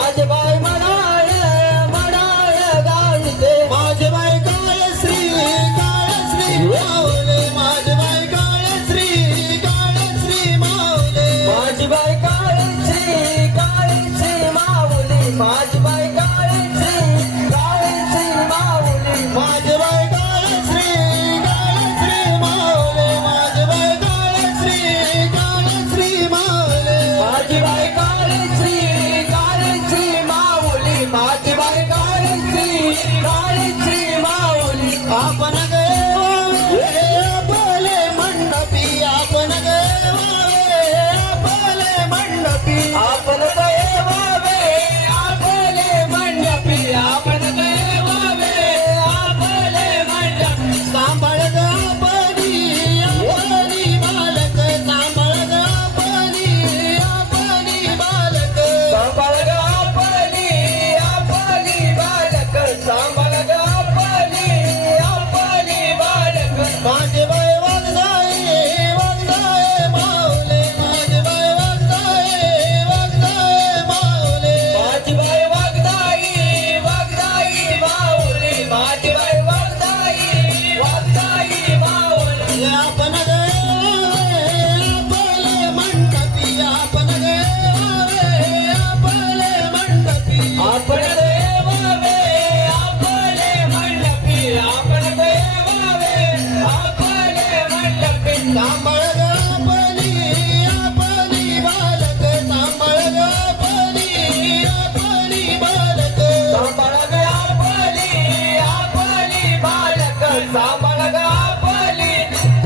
माझे बाई म्हणाय गाईते माझे बाई काळश्री माऊले माझे बाई काळश्री माऊले माझी बाई काळीची माऊली माझी बाई काळीची माऊली माझे बाई काळश्री माऊले माझे बाई काळश्री माऊले माझी बाई काळीची माऊली माझी बाई काळीची माऊली आपण गे आपले मंडपी आपण गे आपले मंडपी आपण देवावे आपले मंडपी आपण देवावे आपले मंडपी सांभाळ ग आपली बालक सांभाळ ग आपली बालक सांभाळ ग आपली बालक सांभाळ ग आपली बालक माझे बाई वागदाय माऊले माझे बाई वागदाय माऊले माझी बाई वागदाई माऊली माझी बाई वागदाई माऊली आपण गे आपले मंडपी आपण गे आपले मंडपी आपण देवावे आपले मंडपी आपण देवावे आपले मंडपी सांभाळ ग आपली बालक सांभाळ ग आपली बालक सांभाळ ग आपली बालक सांभाळ ग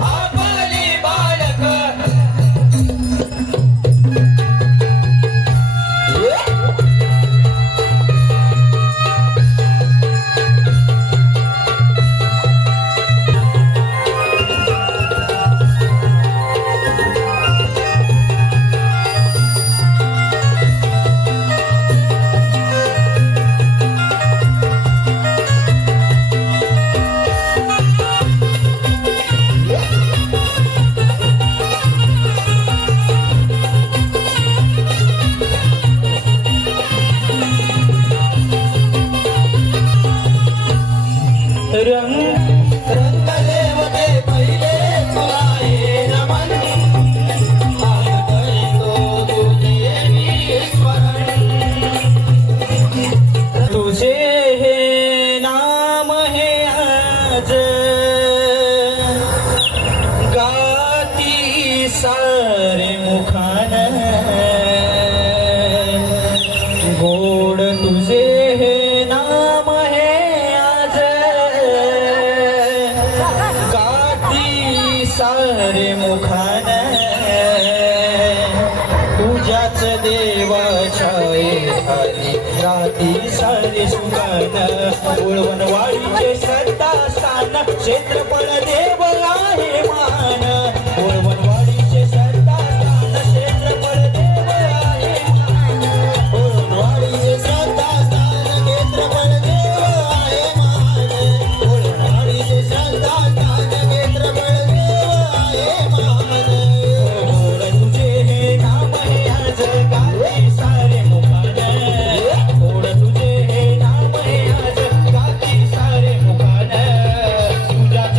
आपली बालक रंगदेवते पहिले तुला हे नमन आज करीतो तुझे मी स्मरण तुझे हे नाम हे आज गाती सारे मुखान गोड तुझे हे नाम हे आज गाती सारे मुखान तुझ्याच देवाछाये खाली राती सारे सुखान उळवणवाडीचे श्रद्धास्थान क्षेत्रफळ देव आहे मान उळवणवाडीचे श्रद्धास्थान क्षेत्रफळ देव आहे मान उळवणवाडीचे श्रद्धास्थान क्षेत्रफळ देव आहे मान उळवणवाडीचे श्रद्धास्थान क्षेत्रफळ देव आहे मान गोड तुझे हे नाम हे आज गाती सारे मुखान गोड तुझे हे नाम हे आज गाती सारे मुखान तुझ्याच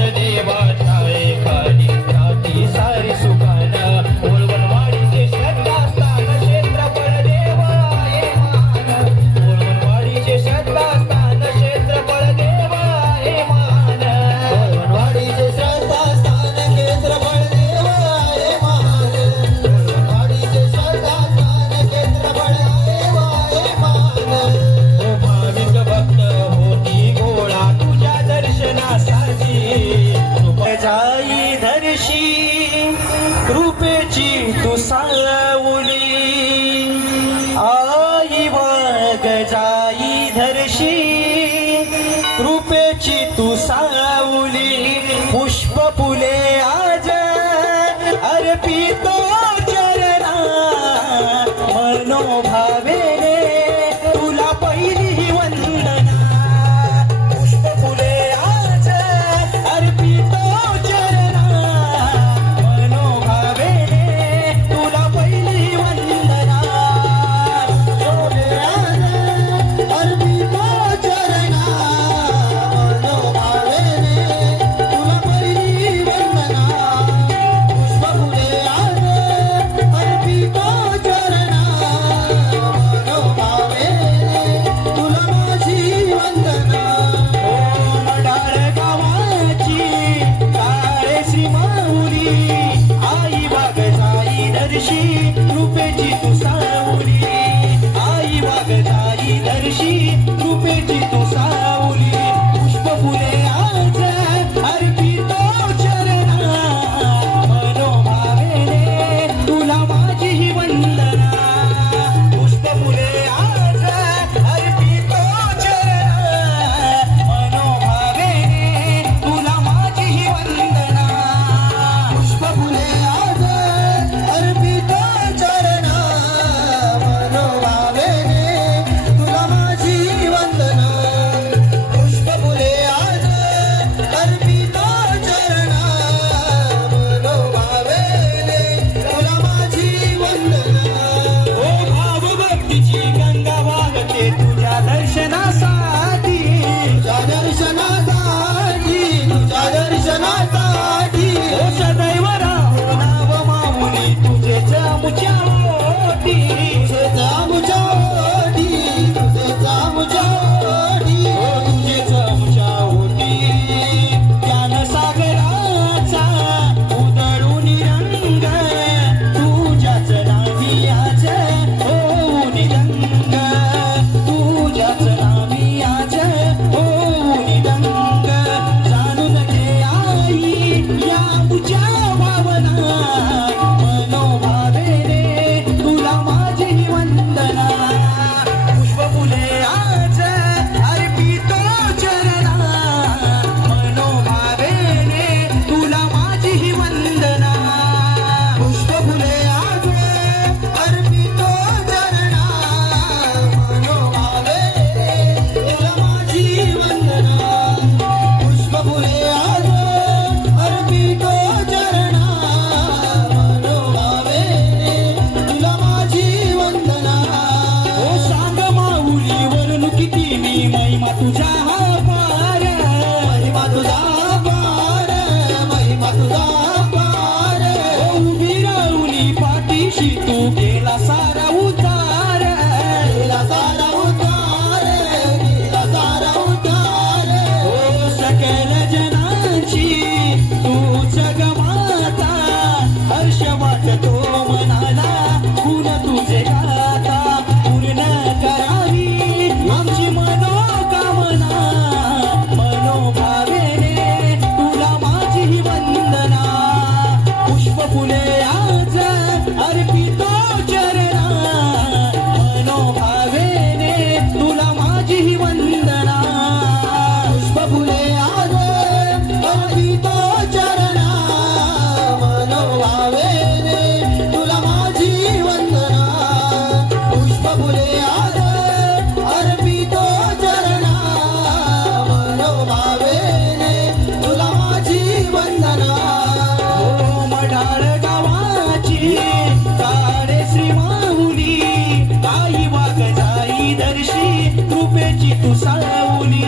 कृपेची तू सावली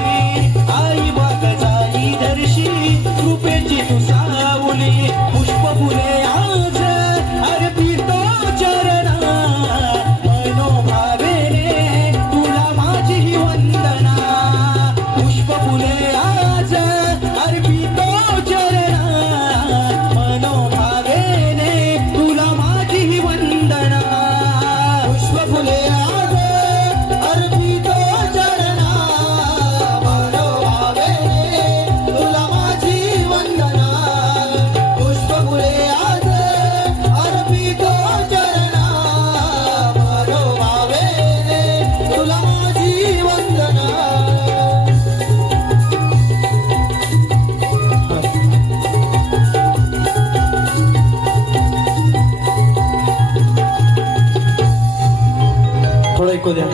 आई वाग जाई दर्शी कृपेची तू सावली पुष्प फुले आज अर्पितो चरणा मनोभावेने तुला माझी ही वंदना पुष्प फुले आज अर्पितो चरणा मनोभावेने तुला माझी ही वंदना पुष्प फुले आज अर्पितो चरणा मनोभावेने तुला माझी वंदना पुष्प फुले आज अर्पितो चरणा मनोभावेने तुला माझी वंदना थोड़ा इको द्या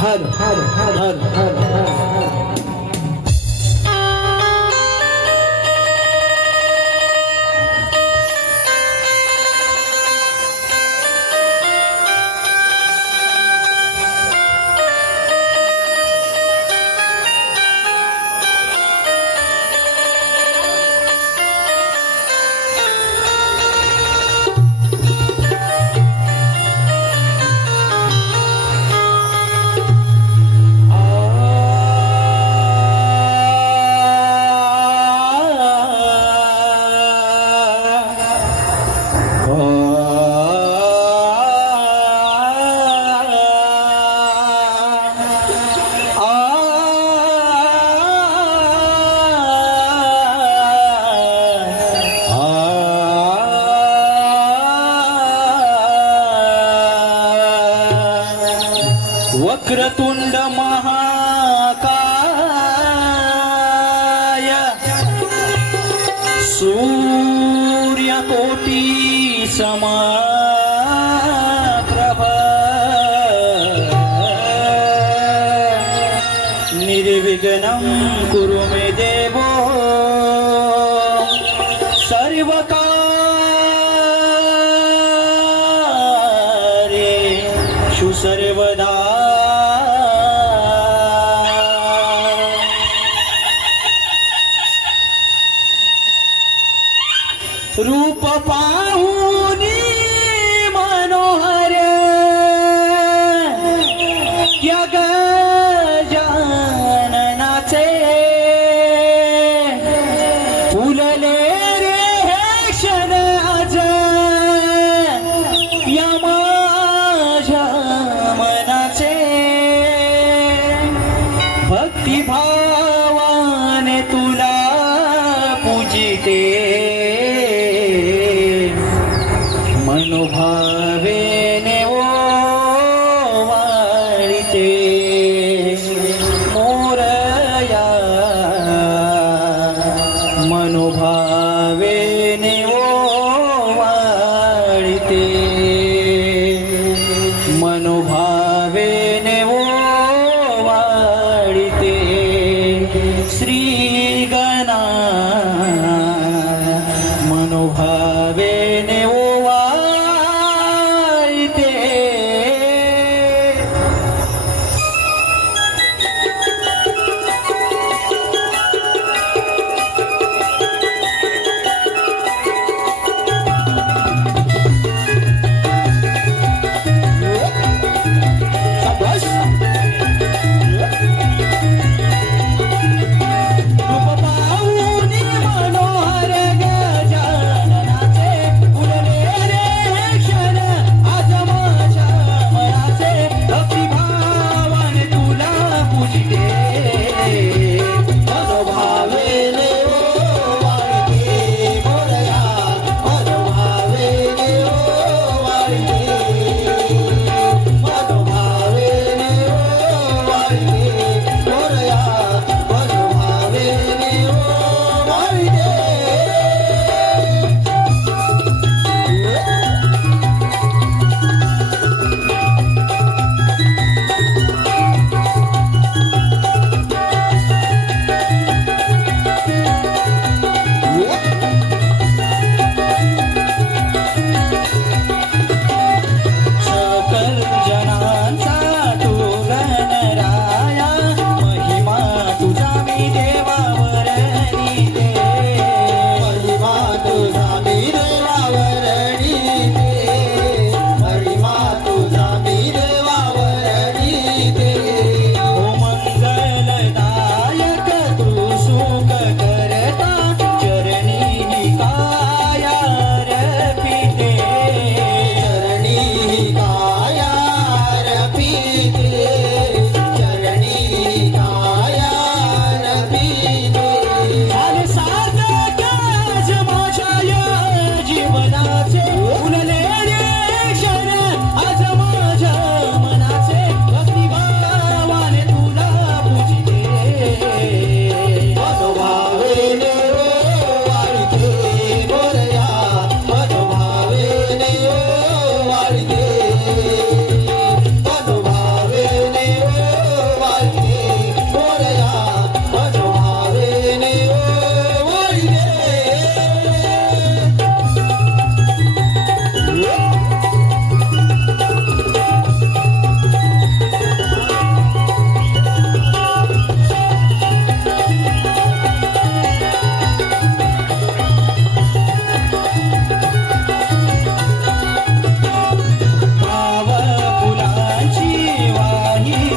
हार हार हार हार हार वक्रतुंड महाकाय सूर्यकोटी समप्रभ निर्विघ्नं कुरु मे देवो सर्वकार्येषु सर्वदा रूप पाहुनी मनोहर या गजाननाचे फुलले रे हे क्षण आज या माझ्या मनाचे भक्तिभावाने तुला पूजिते मनोभावेने वाळिते मोरया मनोभावेने वाळिते मनोभावेने वाळिते श्री गणा मनोभावेने वाळिते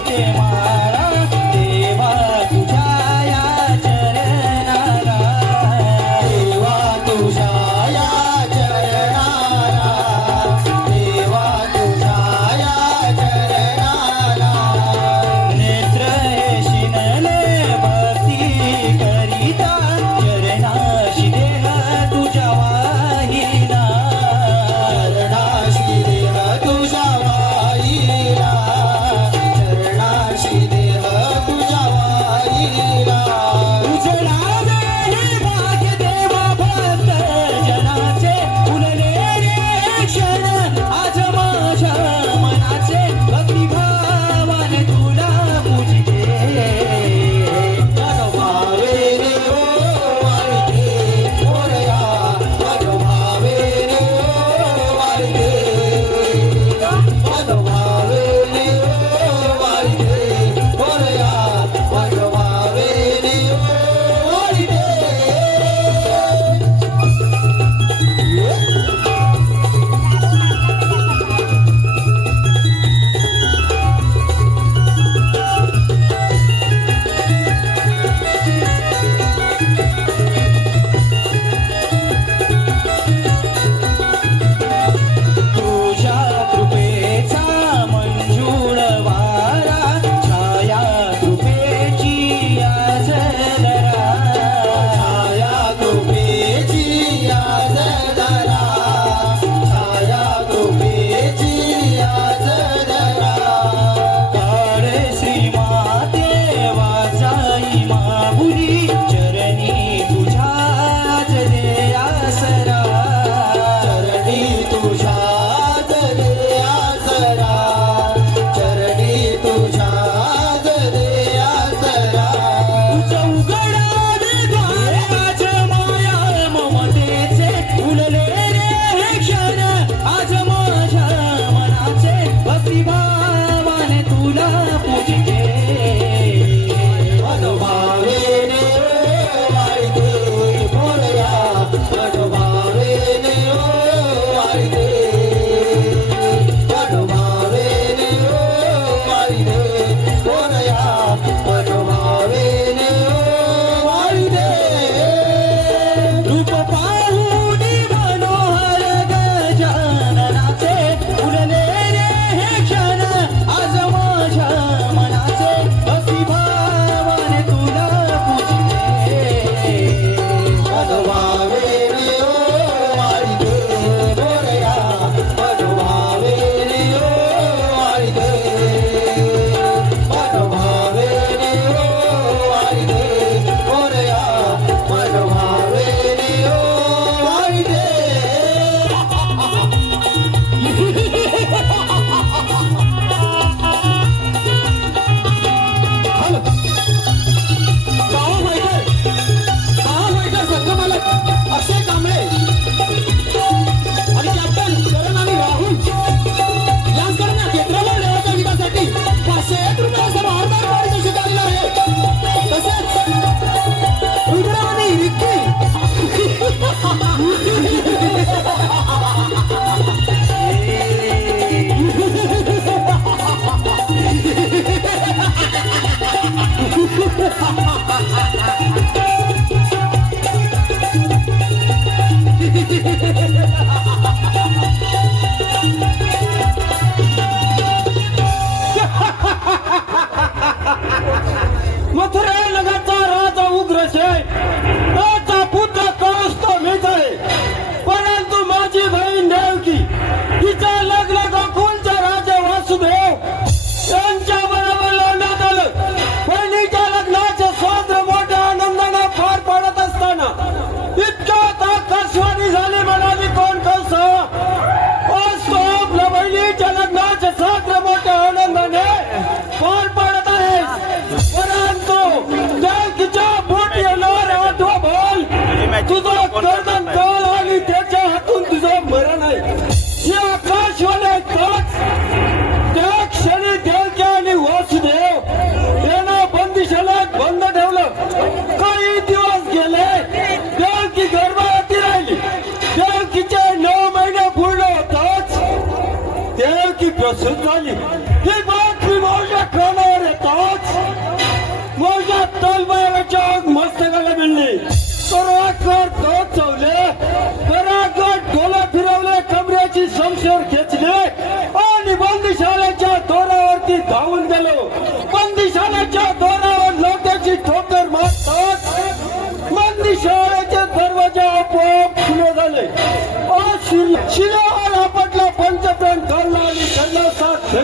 तुझे माळा देवा तुझ्या या चरणाला देवा तुझ्या या चरणाला देवा तुझ्या या चरणाला नेत्र हे शिनले भक्ती करिता चरणाशी देह तुझ्या वाहिला चरणाशी देह तुझ्या वाहिला चरणाशी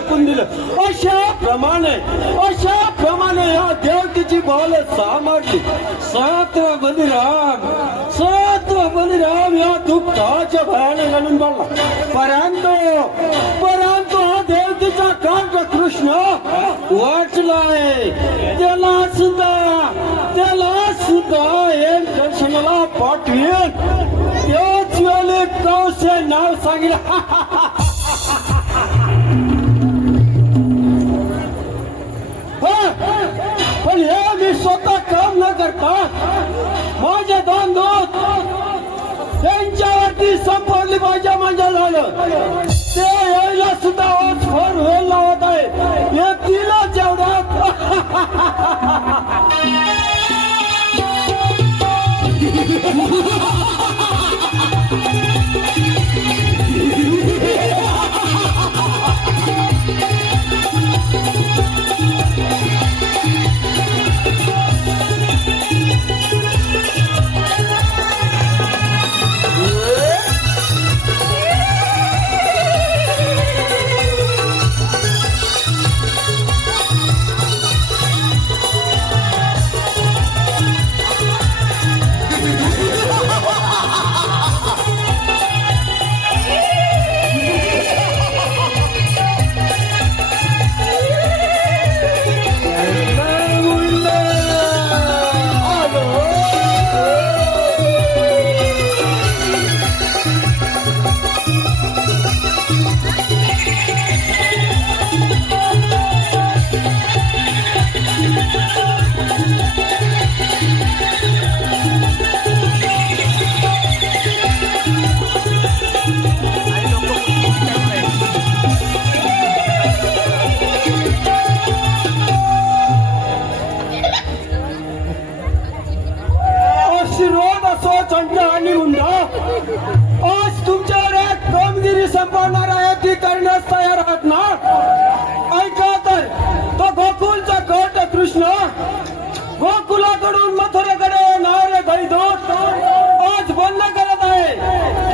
फेकून दिलं. अशा प्रमाणे या देवतेची बॉल सामारली. सातवा बलिराम या दुःखाच्या भयाने घालून पडला. परंतु हा देवतेचा कांट कृष्ण वाचलाय. त्याला सुद्धा एक दर्शनाला पाठवेल. त्याच वेळेला कौशे नाव सांगितलं. पण हे मी स्वतः काम न करता माझे दोन दूत त्यांच्यावरती संपवली पाहिजे म्हणजे झालं. ते यायला सुद्धा आज फोर व्हील लावत आहे. येतीलच जेवढ्यात. आशीर्वाद असो चंड आणि हुंडा. आज तुमच्यावर एक कामगिरी संपवणार आहे ती करण्यास तयार आहात ना. ऐका तर तो गोकुलचा कट कृष्ण गोकुलाकडून मथुरेकडे येणारे दैदूत आज बंद करत आहे.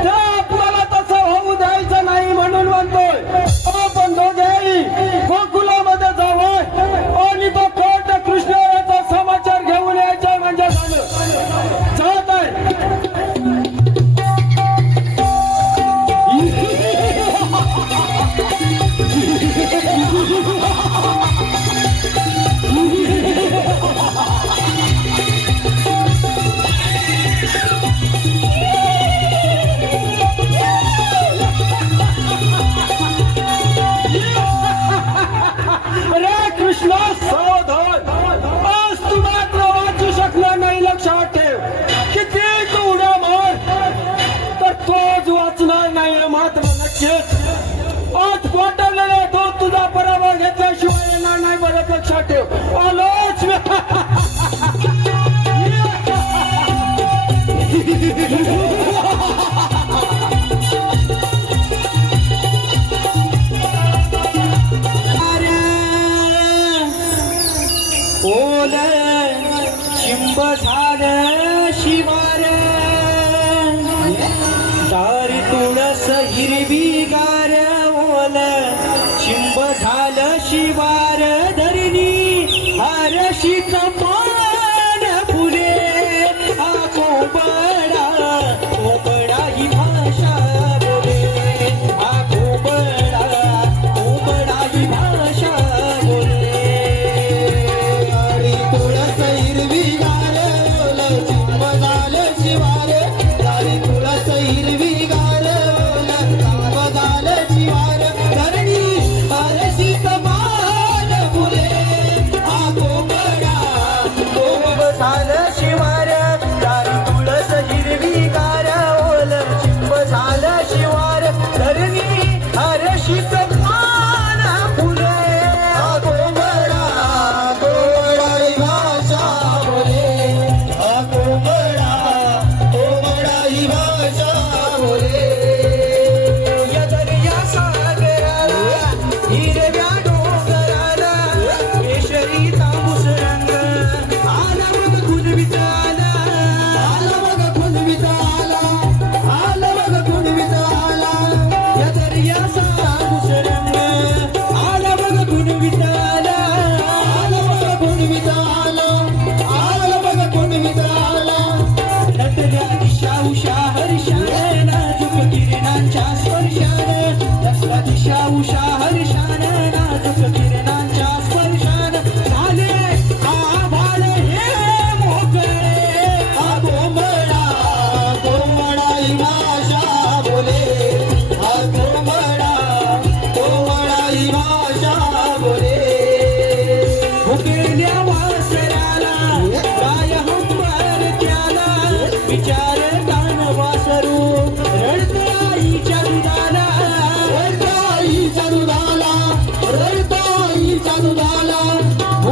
ते आपल्याला तसं होऊ द्यायचं नाही म्हणून म्हणतोय आपण दोघेही गोकुलामध्ये जावं आणि तो कट कृष्ण याचा समाचार घेऊन यायचा म्हणजे झालं. जात आहे. अरे कृष्णा सावधान. आज तू मात्र वाचू शकणार नाही. लक्षात ठेव. किती तू उड्या मार तर तोच वाचणार नाही मात्र नक्कीच. आज पोटवलेला तो तुझा पराभव घेतल्याशिवाय येणार नाही. बरं लक्षात ठेव. आलोच मी. ओल चिंब झालं शिवार दारी तुळस हिरवी गार. ओल चिंब झालं शिवार धरणी हरशी कमान फुले. हा कोबडा ही भाषा बोले. हा कोबडा ही भाषा बोले. तुळस हिरवी गार. चिंब झालं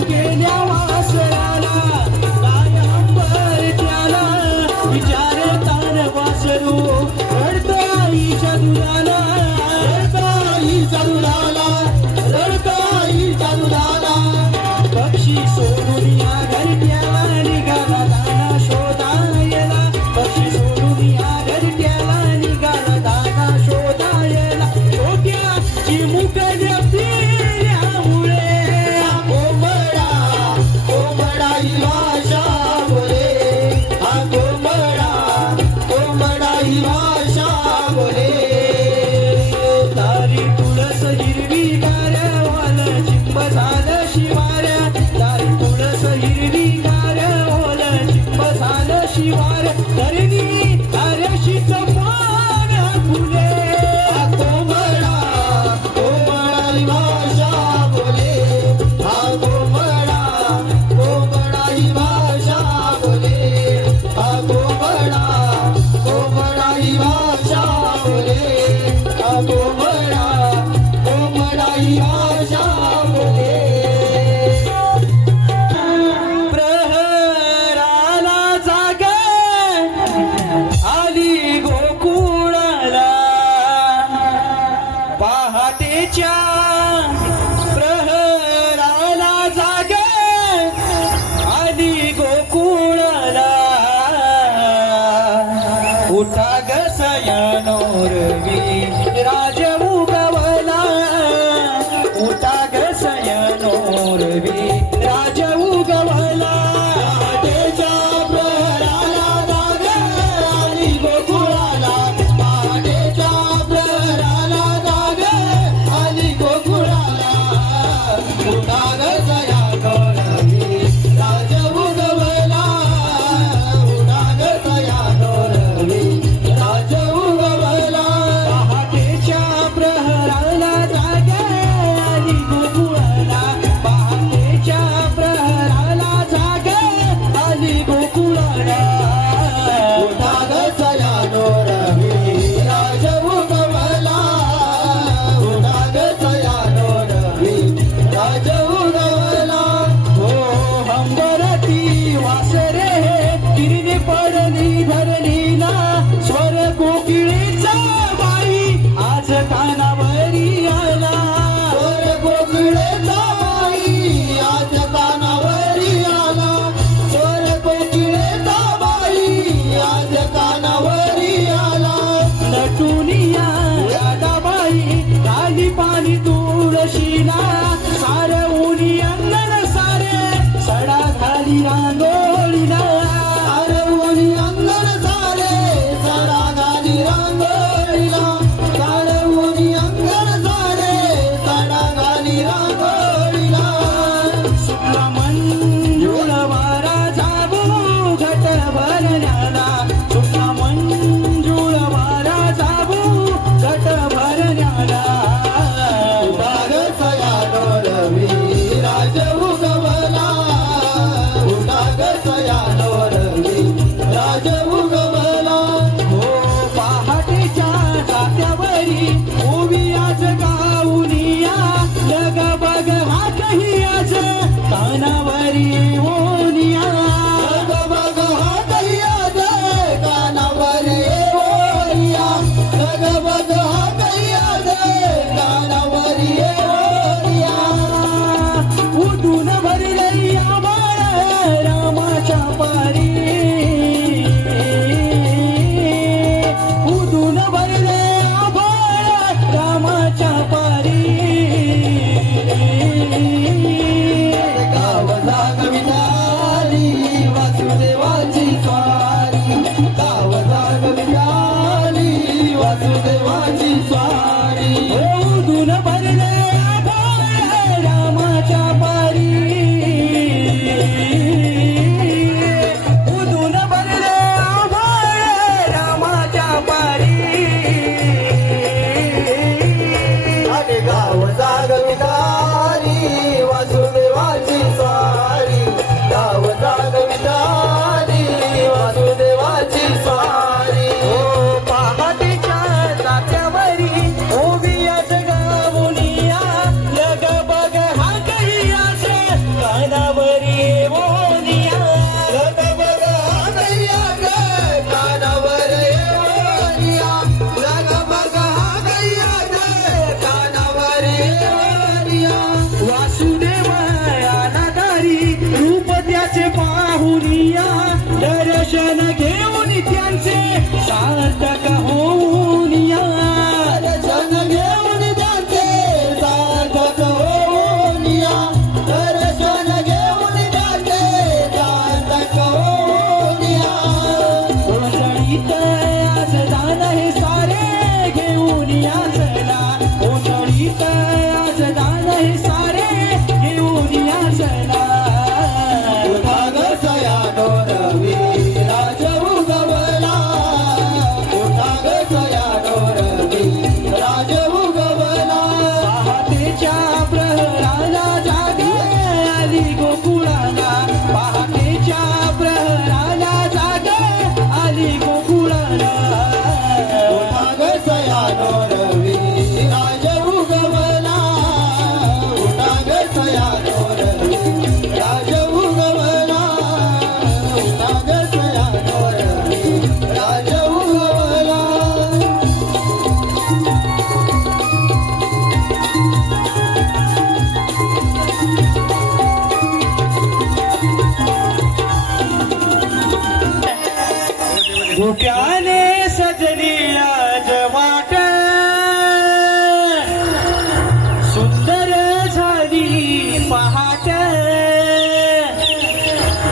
गेल्या वासराला काय अंबर त्याला विचारतान वासरू रडतो आईच्या दुधाला पक्षी सोडून या घरट्याला निघाला दाना शोधायला पक्षी सोडून या घरट्याला निघाला दाना शोधायला छोट्या चिमुकल्या पिल्यामुळे कोंबडाई भाषा बोले हा कोंबडाई भाषा बोले तारी तुळस हिरवी गारवाल चिंब झालं शिवार तारी तुळस हिरवी गारवाल चिंब झालं शिवार धरणी ताऱ्याशीच पान फुले कोंबडाई भाषा बोले हा कोंबडाई भाषा बोले हा कोंबडाई भाषा बोले हा कोंबडाई भाषा बोले प्रहराला जाग आली गोकुळाला पहाटेच्या प्रहराला जाग आली गोकुळाला उठा ग सयानोरवी राज उगवला उठा ग सयानोरवी राज उगवला पहाटेच्या प्रहराला जाग आली गोकुळाला पहाटेच्या प्रहराला जाग आली गोकुळाला उठा ग सयानोरवी राज उगवला उठा ग सयानोरवी राज उगवला पहाटेच्या प्रहराला जाग आली गोकुळाला पहाटेच्या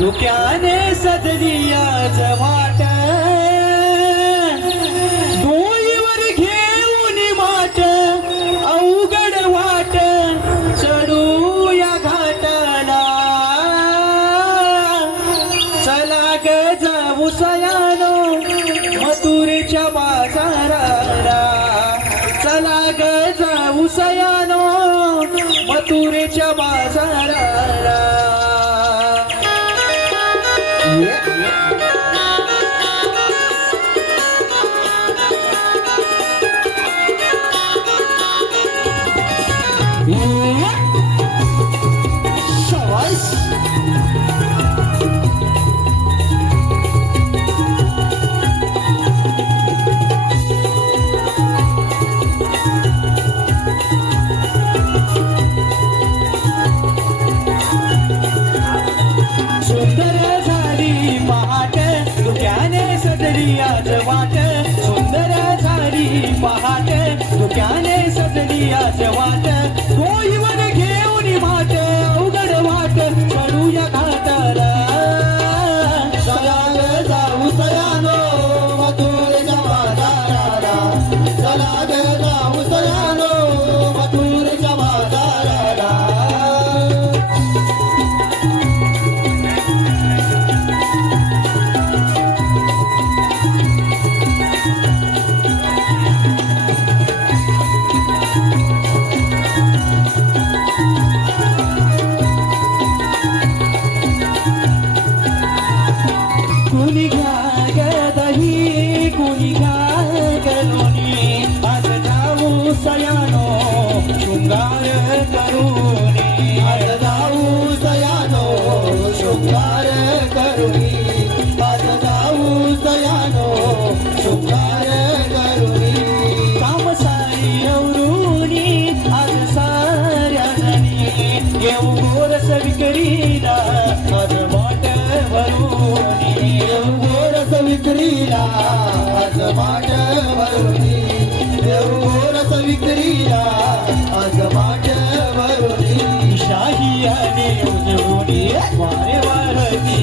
धुक्याने सजली आज वाट डोईवर घेऊन माट अवघड वाट चढू या घाटाला चला ग जाऊ सयानो मथुरेच्या बाजाराला चला ग जाऊ सयानो मथुरेच्या बाजाराला सुंदर झाली पहाट धुक्याने सजली आज वाट सुंदर झाली पहाट धुक्याने सजली आज वाट डोईवर घेऊन माट अवघड वाट चढूया घाटाला चला ग जाऊ सयानो मथुरेच्या बाजाराला चला ग जाऊ सयानो मथुरेच्या बाजाराला कुणी घ्या ग दही कुणी घ्या ग लोणी आज जाऊ सयानो शृंगार करुणी आज जाऊ सयानो शृंगार करुणी आज जाऊ सयानो शृंगार करुणी काम सारी रवरुणी आज साऱ्या जणी येऊ गोरस विक्रीला आज वाट भरुणी येऊ गोरस विक्रीला आज वाट भरुणी येऊ गोरस विक्रीला आज वाट भरुणी शाही आणि उजवणी वारे वाहती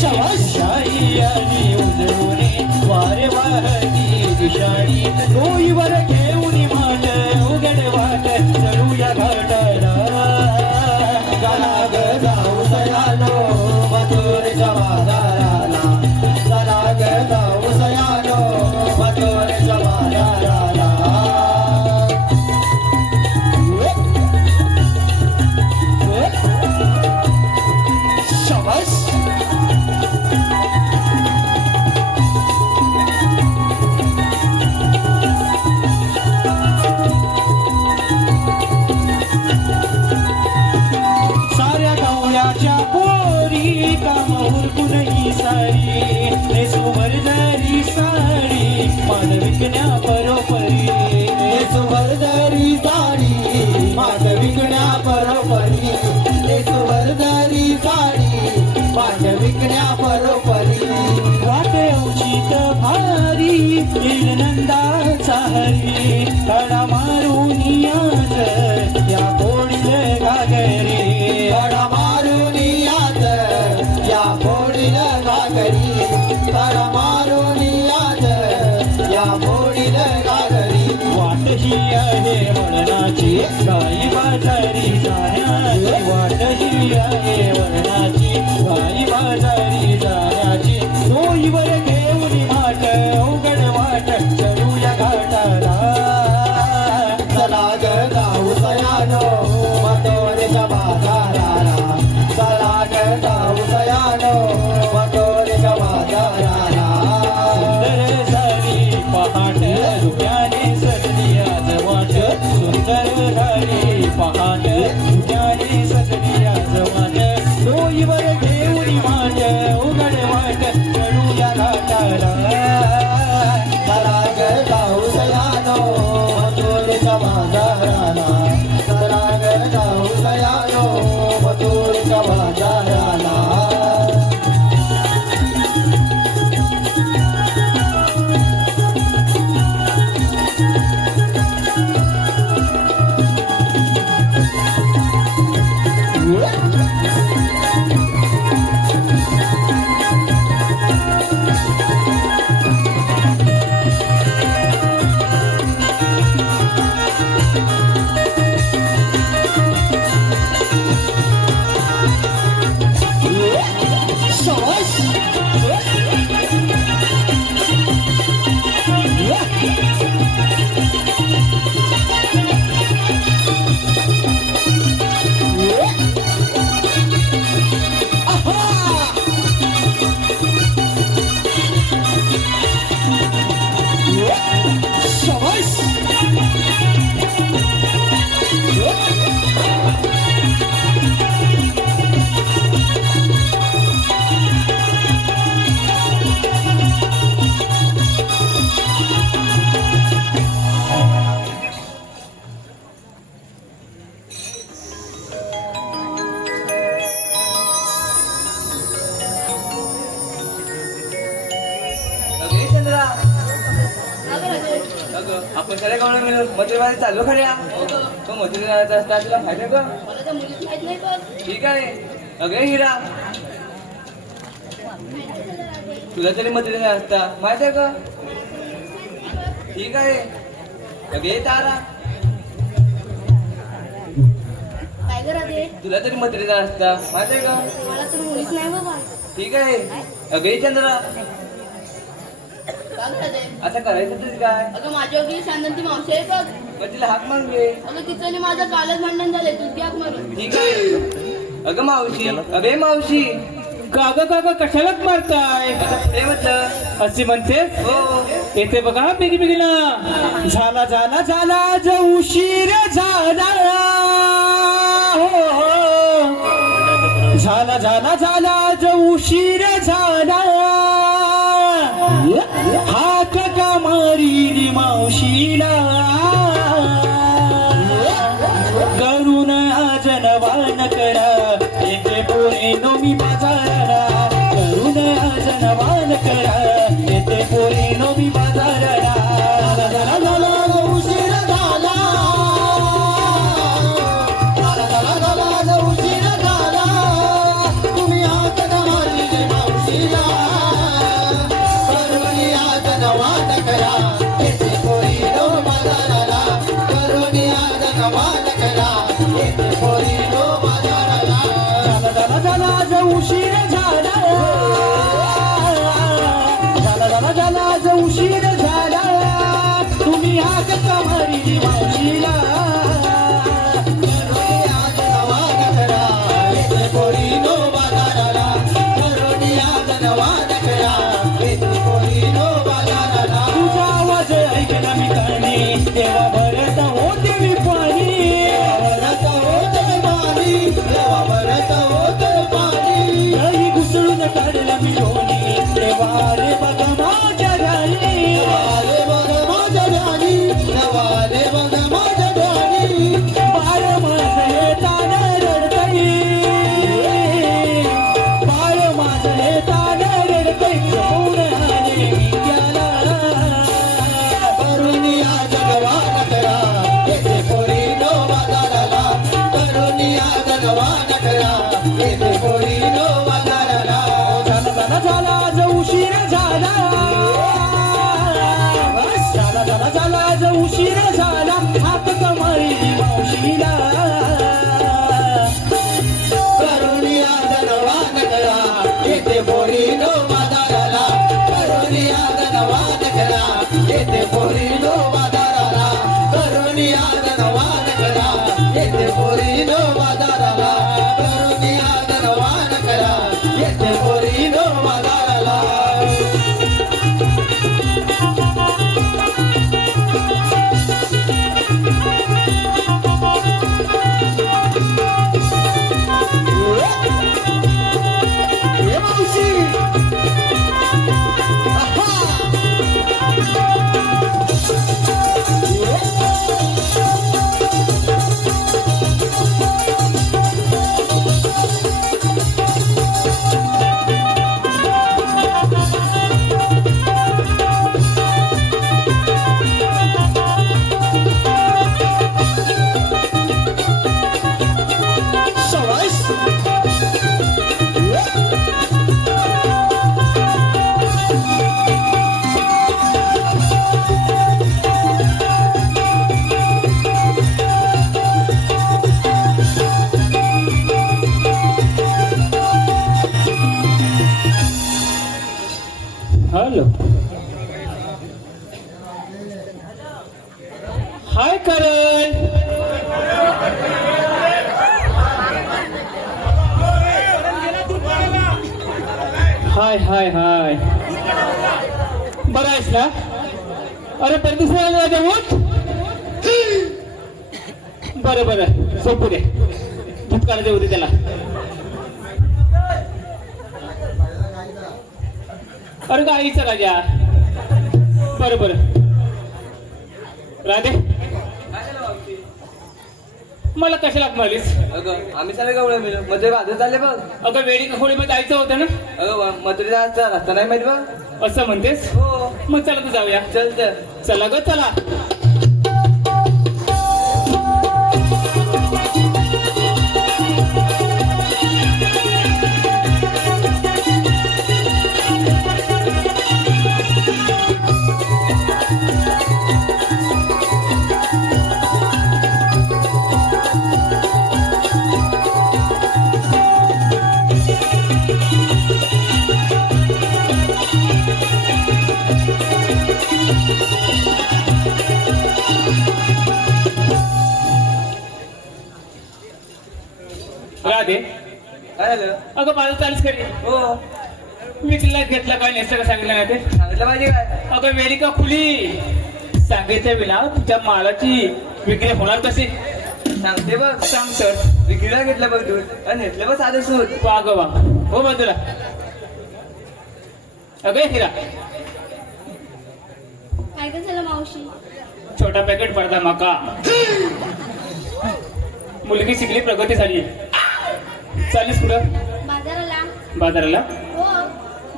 शाही आणि उजवणी वारे वाहती दिशाणी डोईवर घेऊन माट उघड वाट चढूया घाटाला चला ग जाऊ सयानो मथुरेच्या बाजाराला चला ग जाऊ सयानो मथुरेच्या बाजाराला शाबास साऱ्या गावळ्याच्या पोरी काम उरकून ही सारी नेसुवर जरी साडी मान विकण्या परोपरी नेसुवर जरी साडी मान विकण्या परोपरी नेसुवर जरी साडी मान विकण्या परोपरी वाटे उचित भारी येईल नंदाचा हरी कडा मारून आज या कोडीले घागरी कडा मारून आज या कोडीले घागरी कडा मारून आज या कोडीले घागरी वाट ही आहे वळणाची गाई बाजारी जाण्याची वाट ही आहे वळणाची गाई बाजारी जाण्याची डोईवर घेऊन माट अवघड वाट चढूया घाटाला चला ग जाऊ सयानो मथुरेच्या बाजाराला चला ग जाऊ सयानो मथुरेच्या बाजाराला सुंदर झाली पहाट धुक्याने सजली आज वाट सुंदर झाली पहाट धुक्याने सजली आज वाट डोईवर घेऊन माट उघड वाट चढूया घाटाला चला ग जाऊ सयानो मथुरेच्या बाजाराला चला ग जाऊ सयानो मथुरेच्या बाजाराला अगं आपण सगळे गावडे मिळून मजुरीमध्ये चाललो खड्या तो मजुरी जायचा असता तुला माहिती का मला त्या मुलीच माहित नाही पण ठीक आहे अगे हिरा तुला तरी मजुरी नाही असता माहित आहे का ठीक आहे अगे तारा काय करा ते तुला तरी मजुरी नाही असता माहित आहे का मला तर मुलीच नाही बाबा ठीक आहे अगे चंद्रा काय करा ते आता करायचं तरी काय अगं माझ्या वगैरे शांतन ती मावशी आहे बघ मग तिला हाक मागले अगं तिचं आणि माझं कालच भांडण झालंय तू घ्या मारून ठीक आहे अगं मावशी अगे मावशी काग कशाला मारताय ते म्हटलं असे म्हणतेस हो येते बघा बेगी बेगीना झाला झाला झाला जो उशीर झाला हो हो झाला झाला झाला जो उशीर झाला हाक का मारी मावशीला करून आज नवान करा येते पोरे नोमी बाजाराला करून आज नवान करा येते पोरे नोमी बाजाराला झाला झाला उशीर झाला झाला उशीर झाला तुम्ही हात मारली मावशीला करून आज नवान करा येते पोरी नो बाजाराला करून आज नवान करा येते पोरी नो बाजाराला झाला झाला जो उशीर झाला झाला झाला जो उशीर झाला तुम्ही हात कमारी मावशीला आज नवान करा येते पोरी नो बाजाराला करून आज नवान करा येते पोरी नो बाजाराला तुझा आवाज ऐकला मी कानी तेव्हा भरत होते मी पाणी भरत होते मी पाणी तेव्हा भरत होते पाणी काही घुसळून काढला मी लोणी तेव्हा रे बघ माझ्या राणी रे बघ माझ्या राणी तेव्हा रे बघ माझ्या राणी बाळ माझं येताना रडतई बाळ माझं येताना रडतई कोण आले मी त्याला करून आज नवान करा येते पोरी नो बाजाराला करून आज नवान करा येते पोरी नो बाजाराला झाला झाला जो उशीर झाला झाला झाला झाला जो उशीर झाला हात कमाई मावशीला करून आज नवान करा येते पोरी नो बाजाराला करून आज नवान करा येते पोरी नो बाजाराला करून आज नवान करा येते पोरी नो बाजाराला करून आज नवान करा येते पोरी नो बाजाराला हॅलो हाय करण हाय हाय हाय बरं आहेस ना अरे परदेशी आले राजा उठ बरं बरं सोपू दे भूतकाळ देऊ दे त्याला अरे गाईचा राजा बरं बरं राधे मला कशाला मारलीस अगं आम्ही सगळे गवळे मिळून मध्ये बाजू चालले बघ अगं वेळी खोलीमध्ये जायचं होतं ना अगं मथुरीचा रस्ता नाही माहित बघ असं म्हणतेस हो मग चला तर जाऊया. चल तर. चला ग चला. राधे, काय झालं? अगं माझं चालीस करी हो. विकला घेतला काय नेसतं का सांगितलं नाही ते. सांगितलं पाहिजे काय? अगं वेदिका खुली सांगितल्या विना तुमच्या मालाची विक्री होणार कशी? सांगते बघ. सांग तर. विक्रीला घेतलं बघ दूध आणि घेतलं बघ साधं सूत. वा ग वा. हो बाजूला. अगं हिरा, काय काय झालं मावशी? छोटा पॅकेट पडता माका. मुलगी शिकली, प्रगती झाली. चालीस कुठं? बाजाराला. बाजाराला. हो.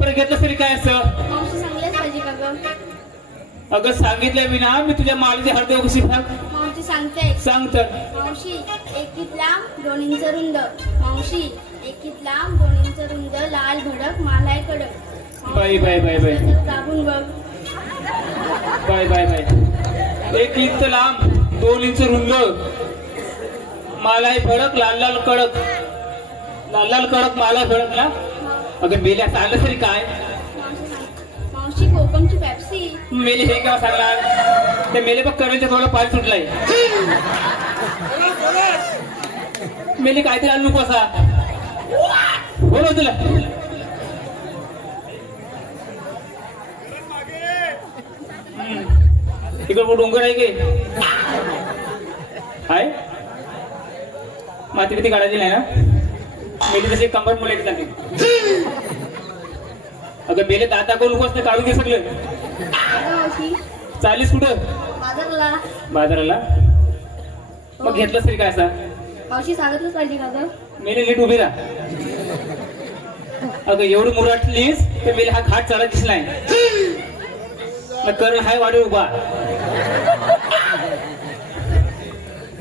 बरं घेतलं तरी काय असतं? मावशी सांगलेच पाहिजे का ग? अगं सांगितलं विना मी तुझ्या मालाची हळद कशी भाग? मावशी सांगते. सांग तर. मावशी 1 इंच लांब 2 इंच रुंद. मावशी 1 इंच लांब 2 इंच रुंद, लाल भडक, माल आहे कडक. बाई बाई बाई बाई राबून बघ. Bye bye bye. 1 इंच लांब 2 इंच रुंद, माला आहे भडक, लाल लाल कडक. लाल लाल कडक माला भडक ना. अगं मेल्या सांगलं तरी काय? मावशी कोकमची पेप्सी. मेले हे केव्हा सांगणार? ते मेले बघ करेलच्या थोडं पाय सुटलाय. मेले काहीतरी आणू नको असा. हो ना तुला. इकडं डोंगर आहे की आहे? माती किती काढायची नाही ना. मेली तशी कंबर मुले चालली. अगं मेले दाता कोण नको काढून घे सगळं. अगं मावशी चालीस कुठं? बाजाराला. बाजाराला. मग घेतलंस तरी काय असा? मावशी सांगितलंच पाहिजे का ग? मेले नीट उभी राहा. अगं एवढी मुराटलीस तर मेले हा घाट चढा दिसलाय. मग करण हाय वाढे उभा.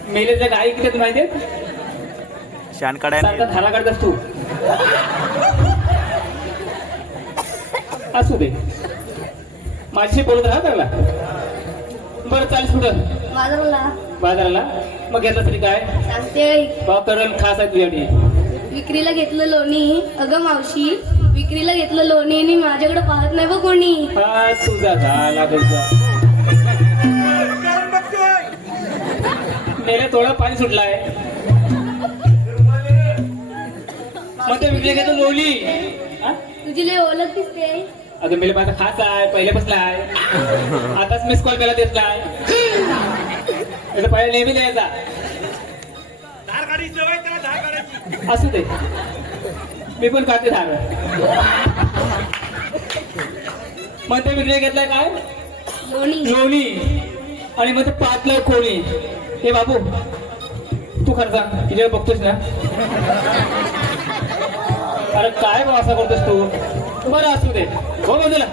मेलेच्या गाई किती माहितीये? शान सारखा धारा काढतास तू. असू दे, माझी बोलत राहा त्याला. बरं चालीस कुठं? बाजाराला. बाजाराला. मग घेतलं तरी काय? सांगते. भाव करण खास आहे तुझ्याकडे. विक्रीला घेतलं लोणी. अगं मावशी विक्रीला घेतलं लोणी आणि माझ्याकडे पाहत नाही बघ कोणी. हा तुझा झाला तुझा. मेल्या थोडं पाणी सुटलाय. मग ते विकले घेतो लोणी. हा? तुझी लय ओळख दिसते. अगं मेले माझा खास आहे, पहिल्यापासून आहे. आताच मिस कॉल केला देतलाय. पहिले नेहमी द्यायचा. असू दे, मी पण खाते धार. मग ते विकले घेतलाय काय? लोणी. लोणी. आणि मग ते पातलं कोणी. हे बाबू तू खरं सांग, तिथे बघतोस ना. अरे काय बा असं करतोस तू? बरं असू दे. हो बाजूला.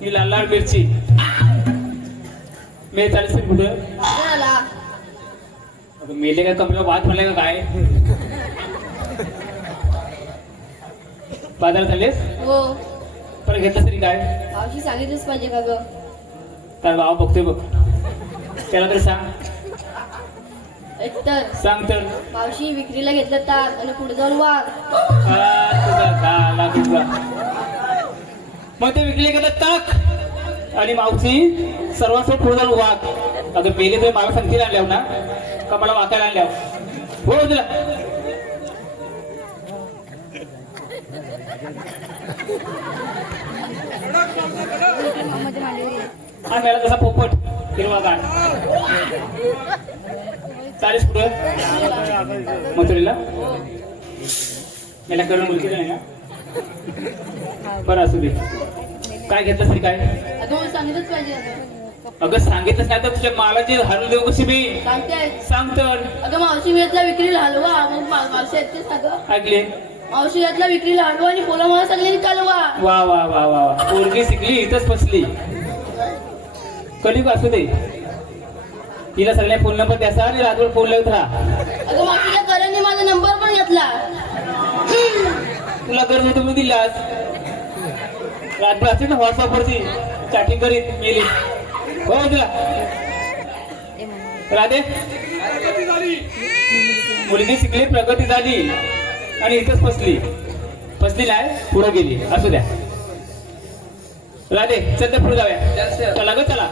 ही लाल लाल मिरची. मी 40 कुठं? बाजाराला. अगं मेले काय कमीला वाद म्हणले का काय? बाजारात चाललेस? हो. पण घेतलं तरी काय? मावशी सांगितलंच पाहिजे का ग? तर भाव बघतोय बघ. त्याला तरी सांग. एकतर सांग तर. मावशी विक्रीला घेतलं ताक आणि पुढे जाऊन वाघ. तुझा झाला तुझा. मग ते विकले गेलं ताक आणि मावशी सर्वांसोबत पुढे जाऊन वाघ. अगं मेले तरी मला संगतीला आणल्याव ना का मला वाकायला आणल्याव? हो तुला. हा मेला तसा पोपट हिरवा गाड. 40 कुठं? मथुरेला. याला करून मुलगी नाही ना. बरं असू दे. काय घेतलं तरी काय? अगं सांगितलंच पाहिजे अगं. अगं सांगितलंच नाही तर तुझ्या मालाची हलवून देऊ कशी मी? सांगते. सांग तर. अगं मावशी मी घेतला विक्रीला हलवा. मग मावशी येते सगळं. ऐकले औषधातला विक्रीला अडवा आणि पोला मला सगळ्यांनी चालवा. वा वा वा वा वा. पोरगी शिकली इथंच फसली. कधी असू दे, तिला सगळ्या फोन नंबर द्यासा आणि रात्रभर फोन लावत राहा. अगं मागच्या करणने माझा नंबर पण घेतला. तुला गरज होती म्हणून दिलास. रात्रभर असेल ना व्हॉट्सअपवरती चॅटिंग करीत गेली. हो तुला राधे, मुलगी शिकली, प्रगती झाली आणि इथंच फसली नाही, पुढे गेली. असू द्या राधे, चल पुढे जाऊया. चला ग चला.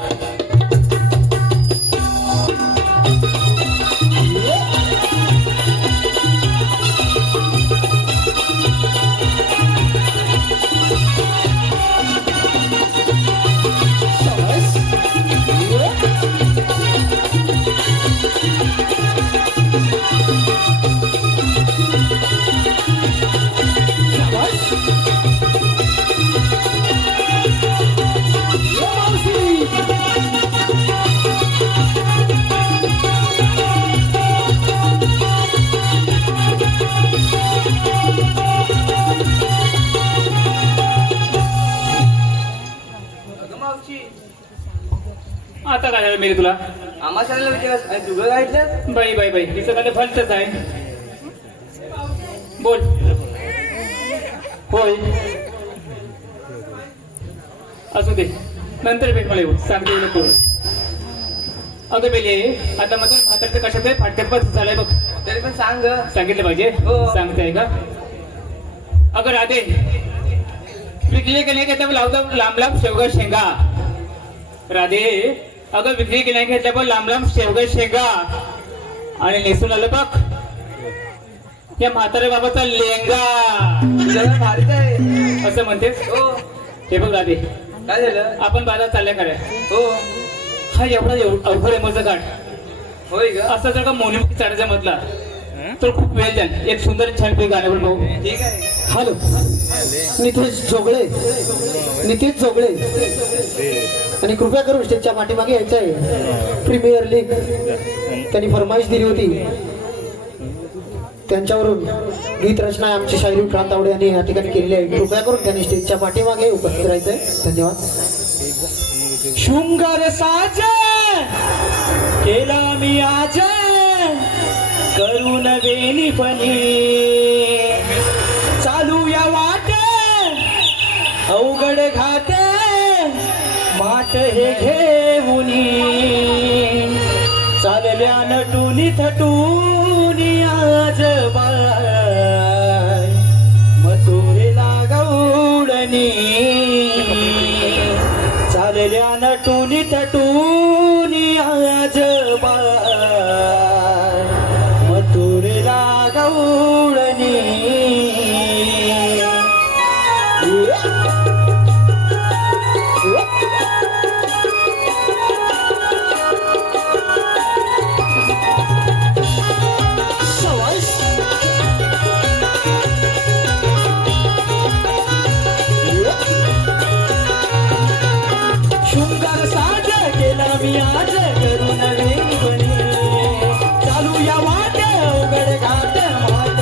आता काय झालं मेरे तुला? आम्हा शाळेला विचारस आणि तुझं गायचं. बाई बाई बाई, तिचं काय फलतच आहे. बोल. होय, असू दे, नंतर भेट मला येऊ. सांगते नको. अगं बेले, आता मग भाताचं कशात आहे, फाटक्यात पण झालंय बघ. तरी पण सांग. सांगितलं पाहिजे. हो. सांगताय का? अगं राधे, विकले गेले की लांब लांब शेवगा शेंगा. राधे, अगं विक्री केल्या घेतल्या पण लांब लांब शेवगा शेंगा. आणि नेसून आलं बघ या म्हाताऱ्या बाबाचा लेंगा. तुझ्याला भारीच आहे. असं म्हणतेस? हो. हे बघ राधे, काय झालं? आपण बाजार चालल्या करा. हो. हा एवढा अवघड आहे माझं काढ. होय का? असं जर का मोनीमुखी चढायचा म्हटला तर खूप वेळ जाईल. एक सुंदर छान पैकी गाण्यावर भाऊ. ठीक आहे. हॅलो, नितेश जोगळे. नितेश जोगळे आणि कृपया करून स्टेजच्या पाठीमागे यायचं आहे. प्रीमियर लीग त्यांनी फरमाईश दिली होती, त्यांच्यावरून गीत रचना आमची शाहिरी क्रांतावडे यांनी या ठिकाणी केलेली आहे. कृपया करून त्यांनी स्टेजच्या पाठीमागे उपस्थित राहायचंय. धन्यवाद. शृंगार साज केला मी आज करून वेणीपणी चालू या वाट अवघड घाट माठ हे घेऊनी चालल्या नटुनी थटूनी आज बाय मथुरेला गौडणी चालल्या नटुनी थटूनी आज बाय मथुरेला गौडणी. शृंगार साज केला मी आज करून वेणीपणी चालू या वाट अवघड घाट मात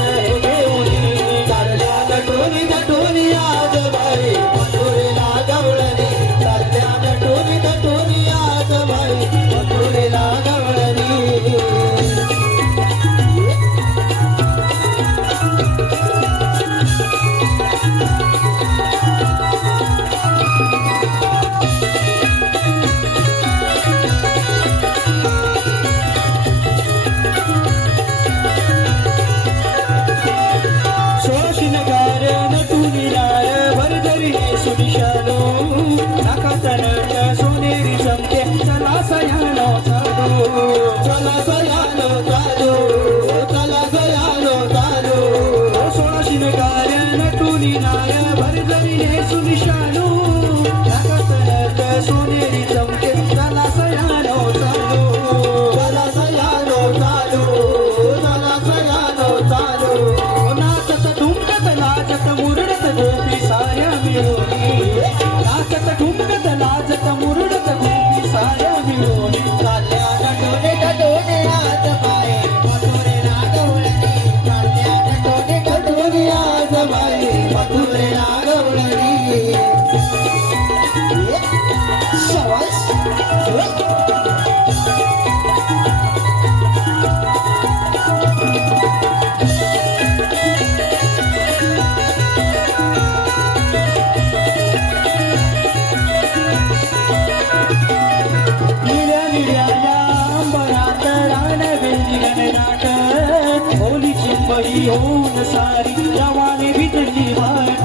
ओली चिंबई होऊन सारी रवाने भिजली वाट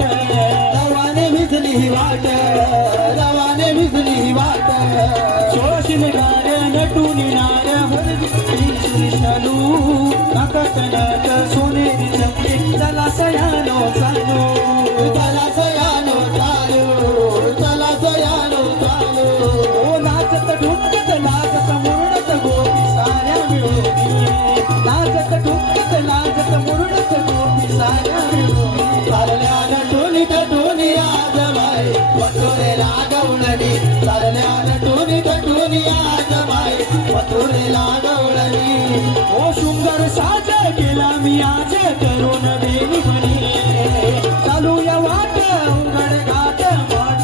रवाने भिजली वाट रवाने भिजली वाट शोषण गार नटून नार हरदी शालू नाकातनात सोनेरी चमके चला सयानो चालो चला सयानो चालो चला सयानो चालो ओ नाचत ढुकत नाचत मुरडत गोपी साऱ्या मिळून नाचत ढुकत नाचत मुरडत गोपी साऱ्या मिळून चालल्या नटून टटून आज बाई मथुरे लागवळणी चालल्या नटून टटून आज बाई मथुरे लागवळणी ओ सुंदर साज केला मी आज करून देवी म्हणी चालू या वाट उघड घाट माट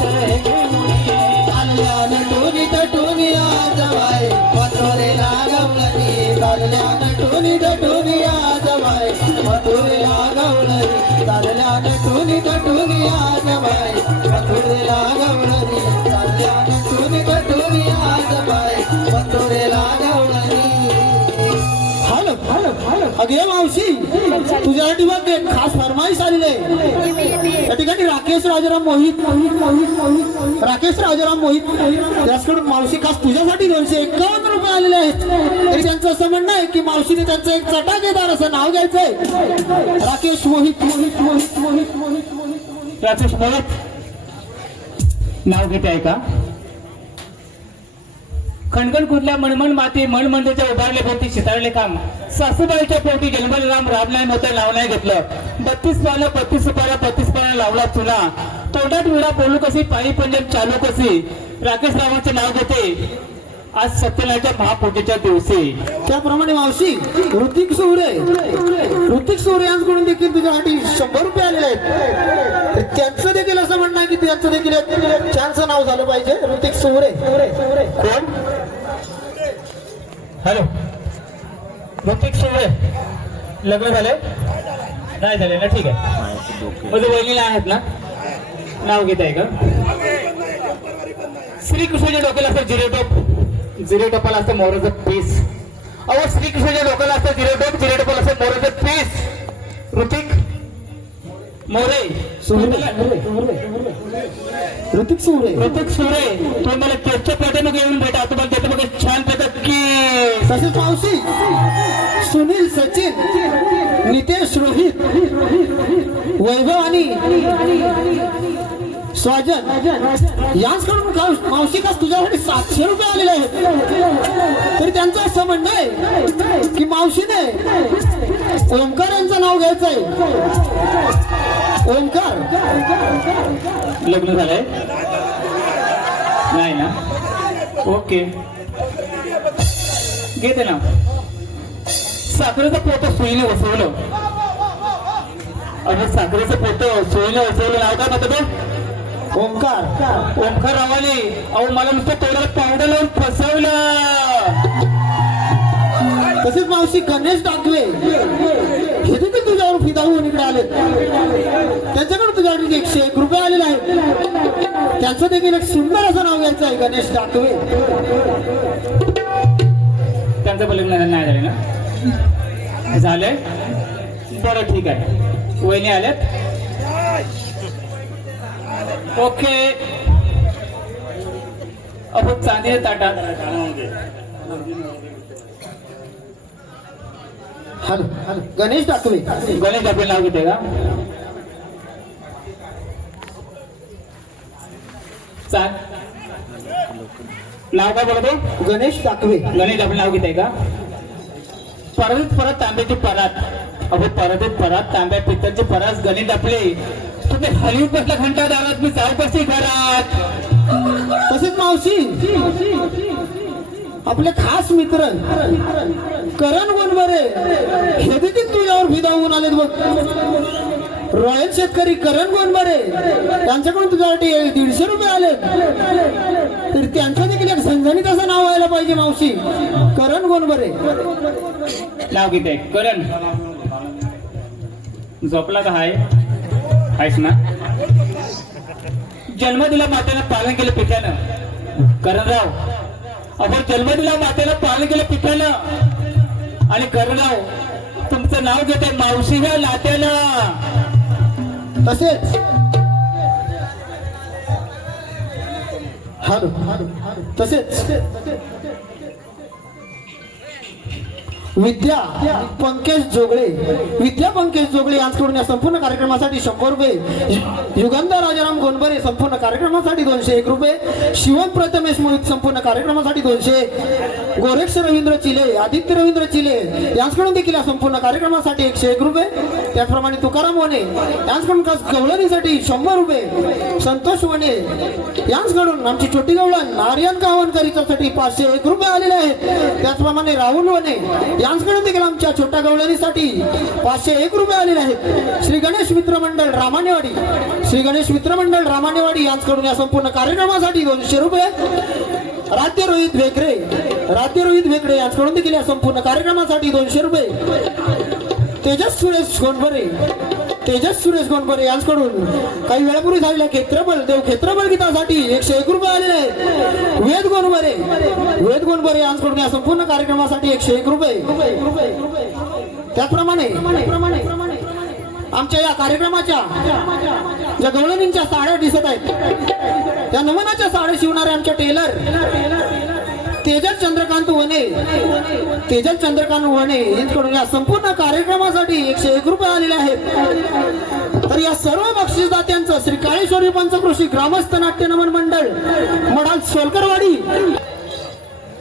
चालल्या नटून टटून आज बाई मथुरे लागवळणी चालल्या नटून टटून आज बाई मथुरे लागवळणी चालल्या नटून टटून आज बाई मथुरे लागवळणी चालल्या नटून टटून आज बाई मथुरे लागवळणी अगे मावशी तुझ्यासाठी बघ एक खास फरमाईश आलेली आहे त्या ठिकाणी राकेश राजाराम मोहित राकेश राजाराम मोहित त्याचकडून मावशी खास तुझ्यासाठी 251 रुपये आलेले आहेत तरी त्यांचं असं म्हणणं आहे की मावशीने त्यांचं एक चटाकेदार असं नाव घ्यायचंय राकेश मोहित मोहित मोहित मोहित मोहित मोहित राकेश मोहित नाव घेते आहे का? खणखण कुठल्या मनमन माती मनमंदिरच्या उभारले पोटी चितारले काम सासूबाईच्या पोटी जन्मले राम रामनाय मोठं लावण्याय घेतलं 32 पानं 32 सुपाऱ्या 32 पानं लावला चुना तोंडात विडा बोलू कशी पायी पंजाब चालू कशी राकेश रावांचे नाव घेते आज सत्यनारायणच्या महापूजेच्या दिवशी त्याप्रमाणे मावशी ऋतिक सोरे यांच्याकडून देखील तुझ्यासाठी 100 रुपये आलेले आहेत तर त्यांचं देखील असं म्हणणं आहे की त्यांचं देखील छानसं नाव झालं पाहिजे ऋतिक सोरे कोण? हॅलो ऋतिक सोरे लग्न झालंय? नाही झाले ना ठीक आहे माझं वहिनीला आहेत ना नाव घेत आहे का? श्रीकृष्णाच्या डोक्याला असं जिरेटोपाला असं मोराचं पीस अहो श्रीकृष्णाच्या डोक्याला असं जिरेटोपाला असं मोराचं पीस ऋतिक मोरे ऋतिक सोरे तुम्ही मला केकच्या प्लेटानं घेऊन भेटा तुम्हाला देतो बघा छान प्रकार की तसेच मावशी सुनील सचिन नितेश रोहित वैभव आणि स्वाजन यांच्याकडून मावशी खास तुझ्यासाठी 700 रुपये आलेले आहेत तरी त्यांचं असं म्हणणं आहे की मावशीने ओमकार यांचं नाव घ्यायचंय ओमकार लग्न झालंय नाही ना ओके घेते ना साखरेचं पोतं सुईने वसवलं आणि साखरेचं पोतं सुईने वसवलं नाव काय म्हणतो ओमकार रावाने अहो मला नुसतं तोंडाला पावडर लावून फसवलं तसेच मावशी गणेश टाकले हे देखील तुझ्यावर फिदा होऊन इकडे आले त्यांच्याकडे तुझ्याकडे 101 रुपये आलेले आहेत त्यांचं देखील एक सुंदर असं नाव घ्यायचं आहे गणेश टाकवे त्यांचं पण लग्न नाही झाले ना झालंय बरं ठीक आहे वहिनी आल्यात ओके आपण चांदी ताटात गणेश टाकवे आपलं नाव घेते का नाव काय बोलतो गणेश टाकवे आपलं नाव घेते का परत तांब्याची परात अहो परत तांब्या पित्तरची परास गणित आपले तुम्ही हलीवर बसला घंटा दारात मी जाऊ कशी घरात तसेच मावशी आपले खास मित्र करण गोनबरे हे देखील तुझ्यावर फिदा होऊन आलेत बघ रॉयल शेतकरी करण गोनबरे त्यांच्याकडून तुझ्यासाठी 150 रुपये आले तर त्यांचं देखील एक झणझणीत असं नाव व्हायला पाहिजे मावशी करण गोनबरे नाव किती करण झोपला का आहेस ना जन्म दिला मातेला पालन केलं पिठ्यानं करणराव आपण जन्म दिला मातेला पालन केलं पिठ्यानं आणि करणराव तुमचं तुमचं नाव घेते मावशी ह्या नात्यानं. तसेच तसेच विद्या पंकज जोगळे यांच्याकडून या संपूर्ण कार्यक्रमासाठी 100 रुपये, युगंधर राजाराम गोंडबरे संपूर्ण कार्यक्रमासाठी 201 रुपये, शिवम प्रथमेश मोहित संपूर्ण कार्यक्रमासाठी 200, गोरक्ष रवींद्र चिले, आदित्य रवींद्र चिले यांच्याकडून देखील या संपूर्ण कार्यक्रमासाठी 101 रुपये. त्याचप्रमाणे तुकाराम वने यांच्याकडून खास गवळणीसाठी 100 रुपये, संतोष वने यांच्याकडून आमची छोटी गवळण आर्यन कावणकर हिच्यासाठी 501 रुपये आलेले आहेत. त्याचप्रमाणे राहुल वने यांच्याकडून देखील आमच्या छोट्या गवळणीसाठी 501 रुपये आलेले आहेत. श्री गणेश मित्र मंडळ रामानेवाडी यांच्याकडून या संपूर्ण कार्यक्रमासाठी 200 रुपये. राज्य रोहित भेकरे यांच्याकडून देखील या संपूर्ण कार्यक्रमासाठी 200 रुपये. तेजस सुरेश गोंडबरे यांच्याकडून काही वेळापूर्वी झालेल्या क्षेत्रबळ गीतासाठी 101 रुपये आलेले आहेत. वेद गोंडबरे यांच्याकडून या संपूर्ण कार्यक्रमासाठी 101 रुपये. त्याचप्रमाणे आमच्या या कार्यक्रमाच्या ज्या गवळणींच्या साड्या दिसत आहेत त्या नमनाच्या साड्या शिवणारे आमच्या टेलर तेजल चंद्रकांत वने यांच्याकडून या संपूर्ण कार्यक्रमासाठी 101 रुपये आलेले आहेत. तर या सर्व बक्षीसदात्यांचं श्री काळेश्वरी पंचकृषी ग्रामस्थ नाट्य नमन मंडळ मडाल सोलकरवाडी.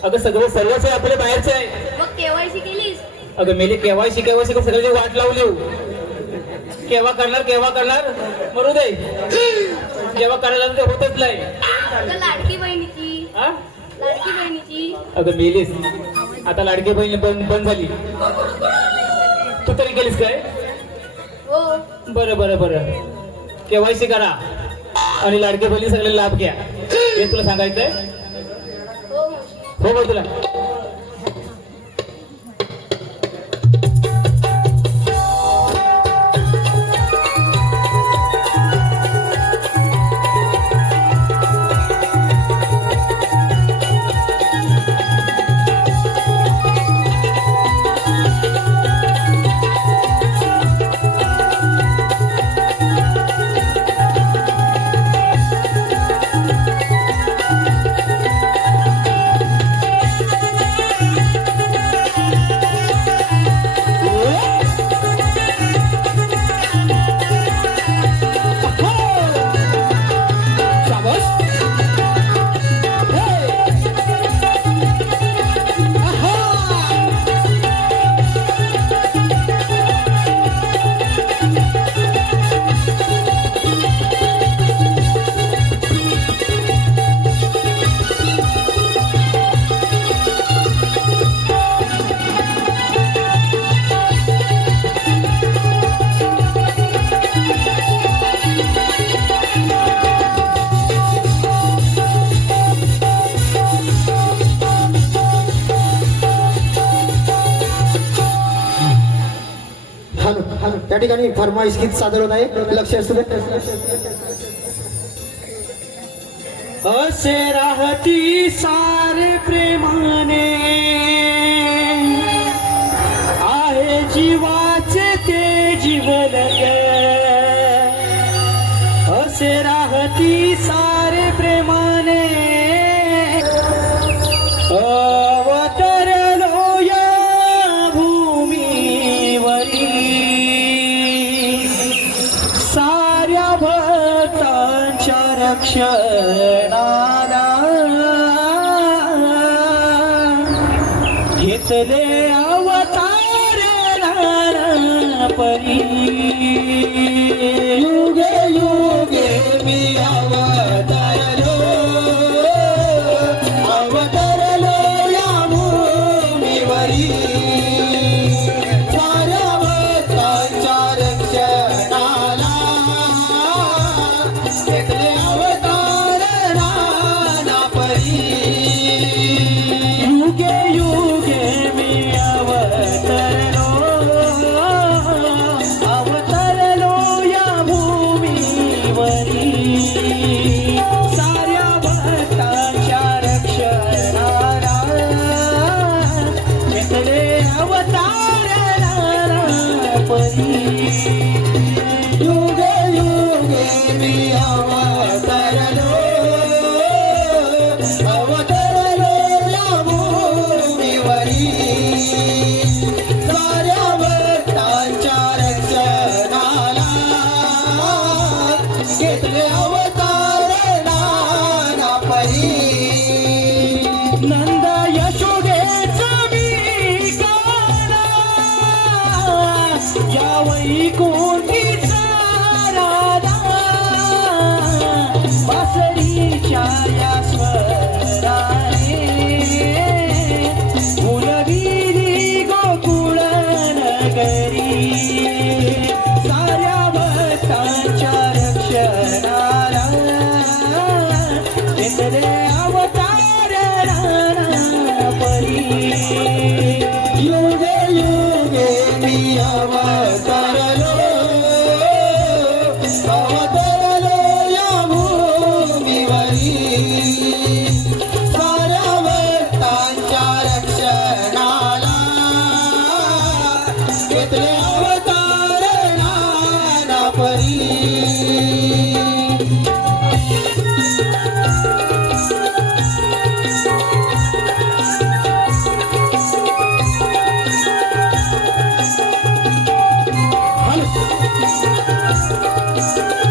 अगं सर्वच आहे आपले बाहेरचे आहे. मग केवायसी केलीस? अगं मेली केवायसी सगळ्यांची वाट लावली. केव्हा करणार मरू दे. केव्हा करायला ते होतच नाही. लाडकी बहिणीची हा? अगं मेलीस आता लाडकी बहीण बंद झाली. तू तरी केलीस काय? हो. बरं केवायसी करा आणि लाडकी बहिणी सगळे लाभ घ्या हे तुला सांगायचंय. हो तुला त्या ठिकाणी फरमाईश गीत सादर होत आहे. लक्ष असू दे. असे राहती सारे प्रेमाने आहे जीवाचे ते जीवन ग. असे राहती सारे प्रेमाने अवतरलो या भूमीवरी साऱ्या भक्तांच्या रक्षणाला घेतले अवतार नारापरी. युगे युगे मी अवतरलो या भूमीवरी साऱ्या भक्तांच्या रक्षणाला घेतले अवतार नारापरी. युगे युगे मी अवतरलो परी युगे युगे मी अवतरलो या भूमीवरी साऱ्या भक्तांच्या रक्षणाला घेतले अवतार नाना परी नंद यशोदेचा मी गाणं या वैकुंठीचा राधा बासरीच्या या स्वराने फुलविली गोकुळ नगरी साऱ्या भक्तांच्या रक्षणाला घेतले अवतार परी युगे युगे मी अवतरलो या भूमीवरी साऱ्या भक्तांच्या रक्षणाला घेतले अवतार नाना परी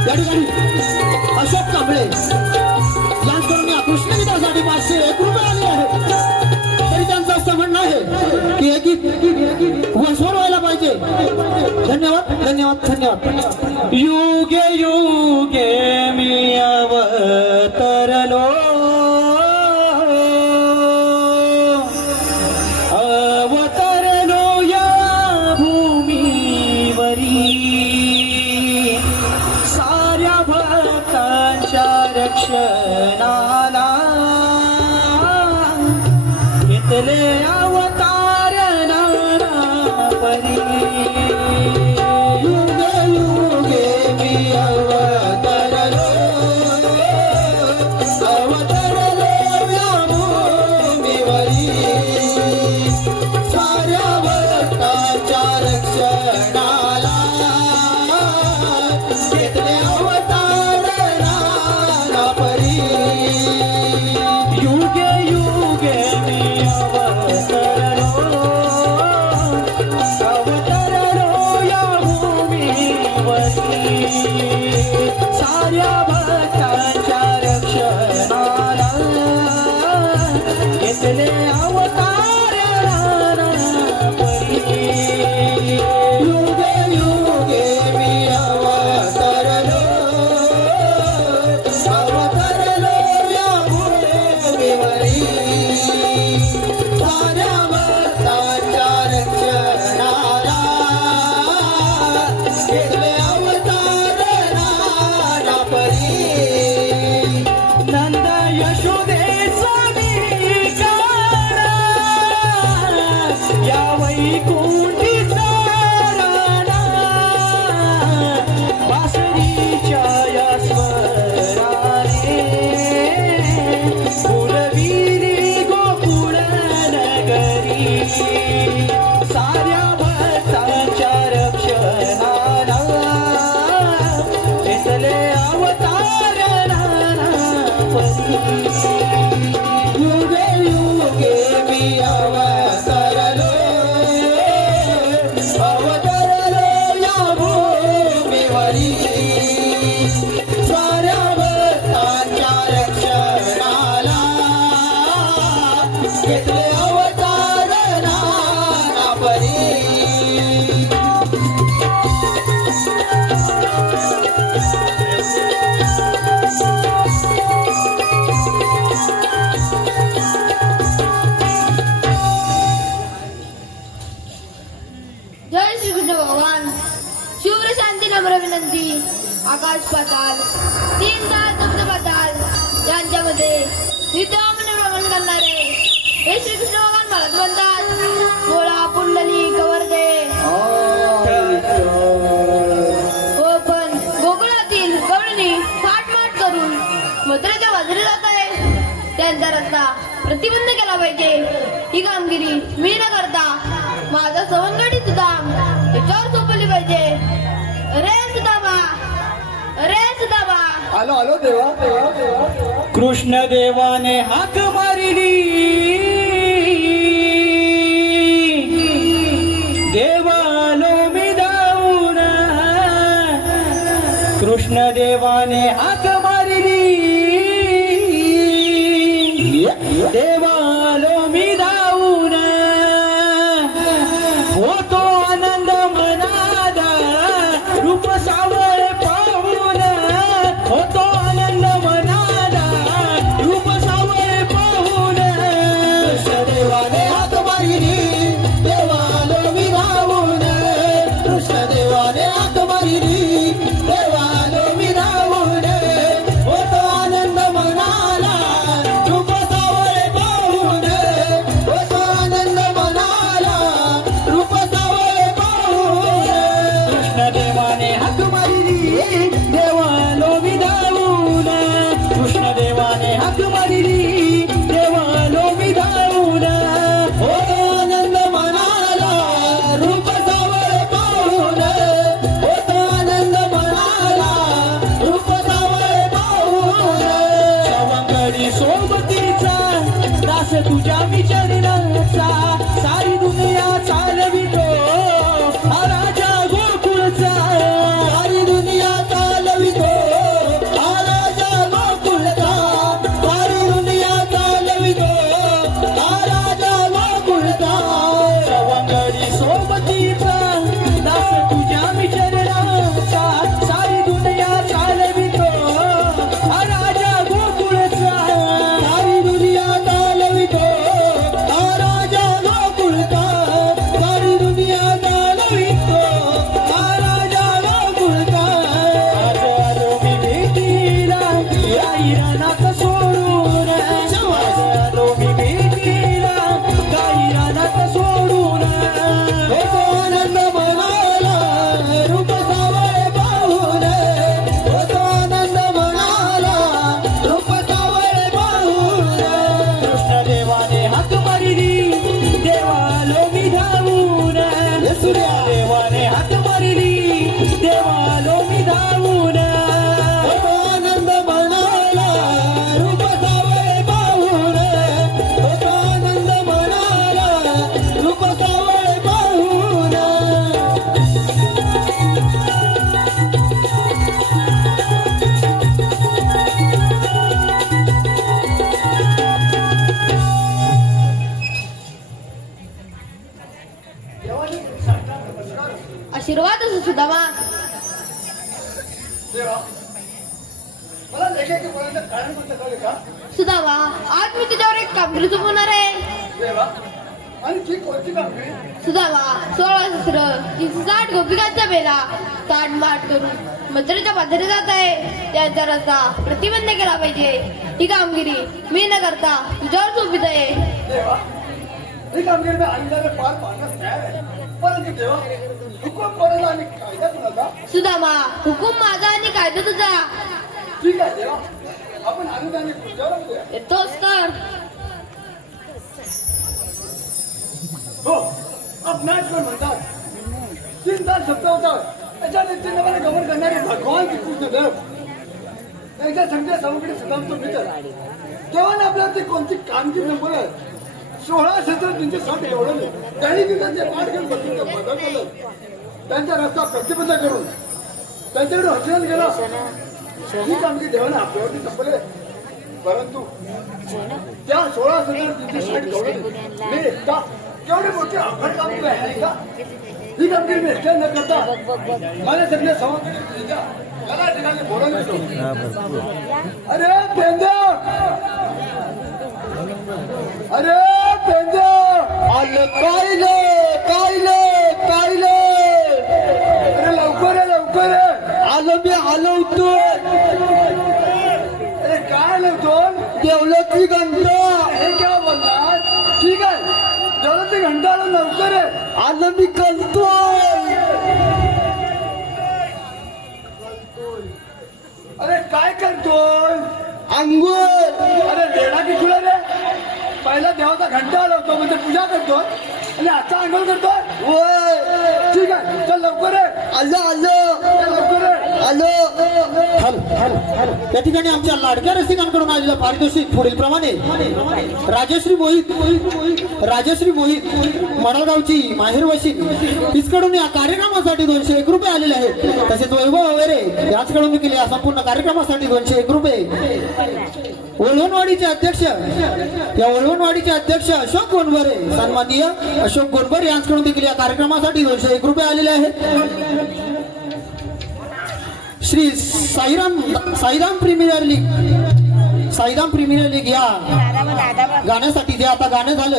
गाडी अशोक कांबळे यांच्याकडून या कृष्णगीतासाठी 501 रुपये आले आहेत तरी त्यांचं असं म्हणणं आहे की हे गीत वसवर व्हायला पाहिजे. धन्यवाद धन्यवाद धन्यवाद. युगे युगे मी अवतरलो या भूमीवरी साऱ्या भक्तांच्या रक्षणाला घेतले अवतार नाना परी युगे युगे मी अवतरलो या भूमीवरी साऱ्या भक्तांच्या रक्षणाला घेतले अवतार नाना परी युगे युगे मी अवतरलो या भूमीवरी साऱ्या भक्तांच्या रक्षणाला घेतले अवतार परी युगे युगे मी अवतरलो या भूमीवरी साऱ्या भक्तांच्या रक्षणाला घेतले अवतार नाना परी नंद यशोदेचा मी गाणं या वैकुंठीचा राणा बासरीच्या या स्वराने फुलविली गोकुळ नगरी साऱ्या भक्तांच्या रक्षणाला घेतले अवतार नाना परी युगे युगे मी अवतरलो या भूमीवरी साऱ्या भक्तांच्या रक्षणाला घेतले अवतार नाना परी जय श्रीकृष्ण भगवान. शिवर शांती नम्र विनंती. आकाश पाताल 3 ताल सप्त पाताल यांच्यामध्ये नित्यमन भ्रमण करणारे हे श्रीकृष्ण भगवान मला म्हणतात गोळा पुंडली कवर्दे. हो पण गोकुळातील गवळणी थाटमाट करून मथुरेच्या बाजूला जात आहे. त्यांचा रस्ता प्रतिबंध केला पाहिजे. ही कामगिरी मी न करता माझा सवंगडी सुद्धा त्याच्यावर सोपवली पाहिजे. आलो आलो देवा कृष्ण देवाने हाक मारिली देवालो मी धावून कृष्ण देवाने हाक मारिली देवालो मी धावून होतो आनंद मनादा रूप सावळ पाहून होतो आनंद मनादा रूप सावळ पाहून देवाने हात मारिली देवालो मी धावून कृष्ण देवाने हात मारिली देवालो मी धावून होतो आनंद मनाला रूप सावळे पाहून होतो आनंद मनाला रूप सावळे पाहून कृष्ण देवाने हाक मारिली देवालो मी धावून कृष्ण देवाने हाक मारिली देवालो मी धावून होतो आनंद मनाला रूप सावळे पाहून होतो आनंद मनाला रूप सावळे पाहून सवंगडी सोबतीचा दास तुझ्या विचारणाचा सारी दुनिया चालवितो हा राजा गोकुळचा सारी दुनिया चालवितो हा राजा गोकुळचा सारी दुनिया चालवितो हा राजा गोकुळचा सवंगडी सोबतीचा दास तुझ्या विचारणाचा सारी दुनिया चालवितो हा राजा गोकुळचा सारी दुनिया चालवितो हा राजा गोकुळचा सारी दुनिया चालवितो हा राजा गोकुळचा आज आलो मी भेटीला गाई रानात सोडून आज आलो मी भेटीला गाई रानात सोडून होतो आनंद मनाला रूप सावळे पाहून होतो आनंद मनाला रूप सावळे पाहून कृष्ण देवाने हाक मारिली देवालो मी धावून देवाने हाक मारिली देवालो मी धावून होतो आनंद मनाला रूप सावळे पाहून होतो आनंद मनाला रूप सावळे पाहून आशीर्वाद असो सुदामा. मला लेखाचे बोलायचं कारण म्हटलं कळलं का सुदामा, आज मी तुझ्यावर एक कामगिरी सोपवणार आहे. देवा आणि ती कोणती कामगिरी सुदामा, 16 शस्त्र 360 गोपिकांच्या बेला ताटमाट करून मंत्र्याच्या पादरी जात आहे त्यांचा रस्ता प्रतिबंध केला पाहिजे. ही कामगिरी मी न करता तुझ्यावर सोपित आहे. देवा ही कामगिरी मी आयुष्याने पार पाडण्यास तयार आहे परंतु देवा हुकूम कोणाचा आणि कायदा कोणाचा सुदामा, हुकूम माझा आणि कायदा तुझा. ठीक आहे देवा आपण अनुदाने खुर्च्यावर बघूया. येतोस तर हो अपनाच पण म्हणतात 3 तास शब्द होतात याच्या नेतृत्वाने गमन करणारे भगवान कृष्णदेव त्यांच्या संख्या सामुकडे सुदामतो मित्र तेव्हा आपल्याला ती कोणती कामगिरी नंबर 16 शस्त्र 360 एवढं नाही त्यांनी ती त्यांचे पाठ घेऊन बसून बदल केलं त्यांचा रस्ता प्रतिबंध करून त्यांच्याकडे हसण्यात गेला ही कामगिरी देवाने आपल्यावरती संपले परंतु त्या 16 शस्त्र 360 एवढं मी एकटा केवढे मोठे अवघड कामगिरी आहे का ही कामगिरी मी एकट्या न करता मला सगळे सहकारी याला ठिकाणी बोलायला येतो. अरे पेंद्या अरे पेंद्या आलं कायले कायले कायले अरे लवकर आहे लवकर आहे आलं मी हलवतो अरे काय लवतो देवलती घंटा हे काय बोलणार ठीक आहे जेवढं ते घंटा आलं लवकर आहे आलं मी कलतोय अरे काय करतोय अंघोळ अरे रेडा की तुला रे पहिला देवाचा घंटा आला म्हणजे पूजा करतोय आणि आता आंघोळ करतोय होय ठीक आहे चल लवकर आहे आलं आलं लवकर आहे आलं या ठिकाणी आमच्या लाडक्या रसिकांकडून आलेलं पारितोषिक पुढील प्रमाणे राजश्री मोहित मडगावची माहेरवाशी तिचकडून या कार्यक्रमासाठी 201 रुपये आलेले आहेत. तसेच वैभव वगैरे याचकडून देखील या संपूर्ण कार्यक्रमासाठी 201 रुपये. वळवणवाडीचे अध्यक्ष अशोक गोंडबरे सन्माननीय अशोक गोंडबरे यांच्याकडून देखील या कार्यक्रमासाठी 201 रुपये आलेले आहेत. श्री साईराम प्रीमियर लीग या गाण्यासाठी जे आता गाणं झालं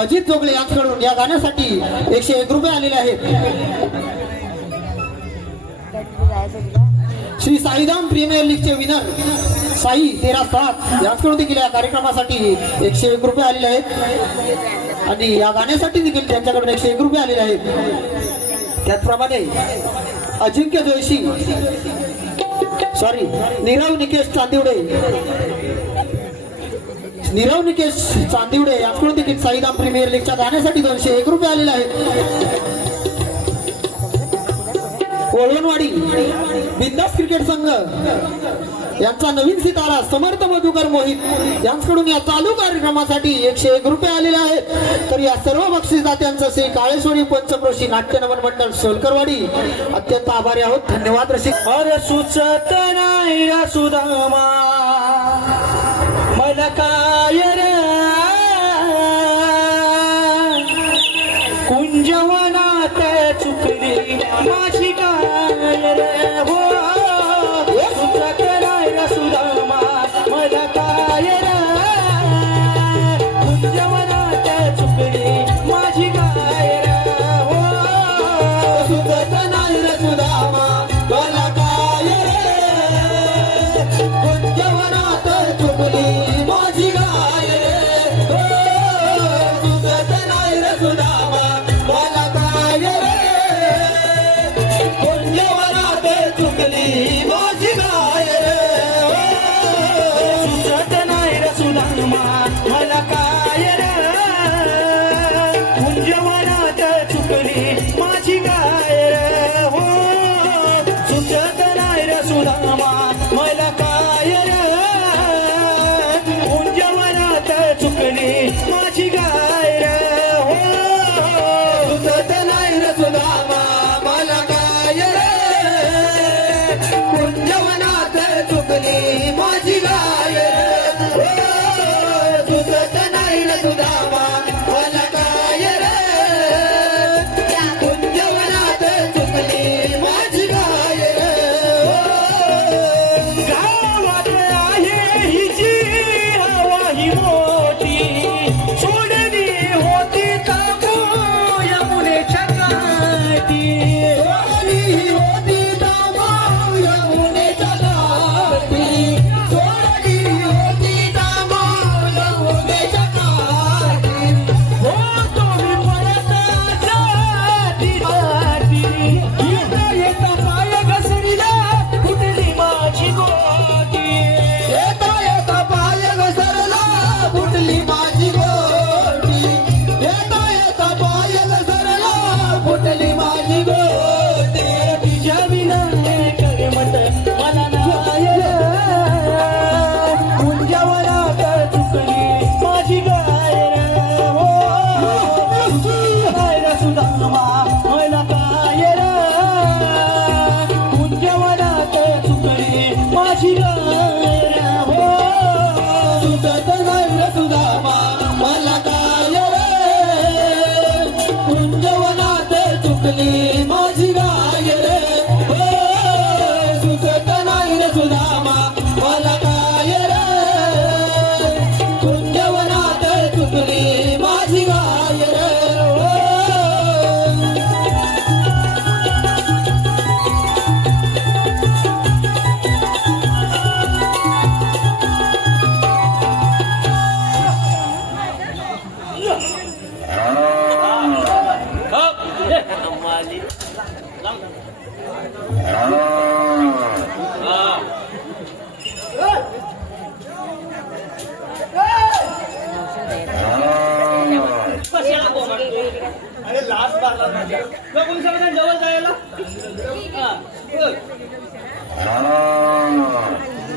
अजित जोगळे यांच्याकडून या गाण्यासाठी 101 रुपये आलेले आहेत. श्री साईराम प्रीमियर लीगचे विनर साई 13-7 यांच्याकडून देखील या कार्यक्रमासाठी 101 रुपये आलेले आहेत आणि या गाण्यासाठी देखील त्यांच्याकडून 101 रुपये आलेले आहेत. त्याचप्रमाणे अजिंक्य जोशी नीरव निकेश चांदिवडे यांच्याकडून देखील साईराम प्रीमियर लीगच्या गाण्यासाठी 201 रुपये आलेले आहेत. वळवणवाडी बिंदास क्रिकेट संघ यांचा नवीन सितारा समर्थ मधुकर मोहित यांच्याकडून या चालू कार्यक्रमासाठी 101 रुपये आलेले आहेत. तर या सर्व बक्षीसदात्यांचं श्री काळेश्वरी पंचक्रोशी नाट्य नमन मंडळ सोलकरवाडी अत्यंत आभारी आहोत. धन्यवाद रसिक. अरे सुचत नाही सुदामा मला काय रे कुंजवनात चुकली माझी काय रे हो सुचत नाही सुदामा मला काय रे कुंजवनात चुकली माझी काय रे हो सुचत नाही सुदामा मला काय रे कुंजवनात चुकली माझी गाय रे हो सुचत नाही सुदामा मला काय रे कुंजवनात चुकली माझी गाय रे सुचत नाही सुदामा मला काय रे कुंजवनात चुकली माझी गाय रे हो सुचत नाही सुदामा मला काय रे कुंजवनात चुकली माझी गाय रे हो सुचत नाही सुदामा मला काय रे कुंजवनात चुकली माझी गाय रे सुचत नाही सुदामा मला काय रे कुंजवनात चुकली माझी गाय रे गावात आहे हिची हवा ही मोठी सोडली होती ताबो यमुनेच्या काठी सोडली होती ताबो यमुनेच्या काठी सोडली होती ताबो यमुनेच्या काठी हो तुम्ही परत जाती येता पाय घसरीला फुटली माझी गोटी येता येता पाय घसरला फुटली माझी गोटी येता येता पाय घसरला फुटली माझी गोटी तुझ्या विना करमत मला नाही कुंजवनात चुकली माझी गाय रे हो गाय रे सुदामा मला काय रे कुंजवनात चुकली माझी गाय रे हो सुचत नाही सुदामा मला काय रे कुंजवनात चुकली माझी गाय रे हो सुचत नाही सुदामा मला काय रे कुंजवनात चुकली माझी गाय रे हो अरे लास्ट बारला माझ्या जवळ जायला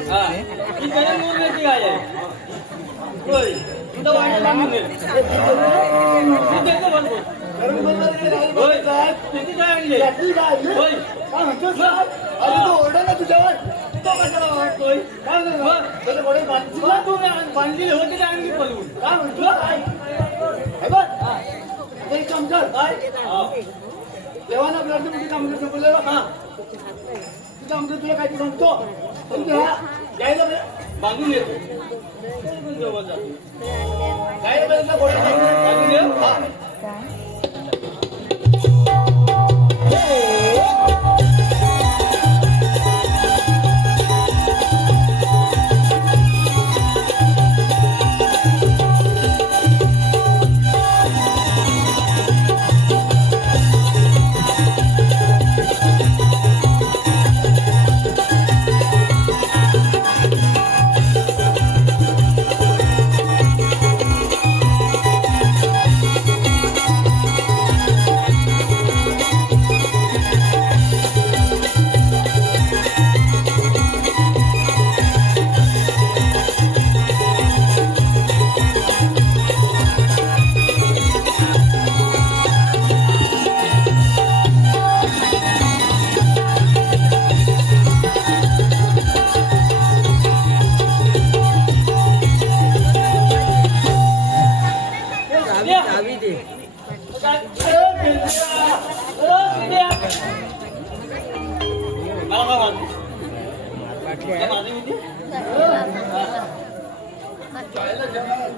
हा ही कळ्या मोहम्याची गाय आहे होय तुझं वाढ लागून गेलं तू त्याचं बनवू होय किती काय आणले होय काय म्हणतो अरे तू ओरडा ना तुझ्यावर तो कशाला वाटतोय काय म्हणतो तुला तू बांधलेली होती का आणली पळवून काय म्हणतो हे बघ एक काम कर काय देवाना आपल्या तुझी काम करत संपलेलं हा तुझं आमचं तुला काय सांगतो पण यायला बांधून येतो गायला पाहिजे बांधून ये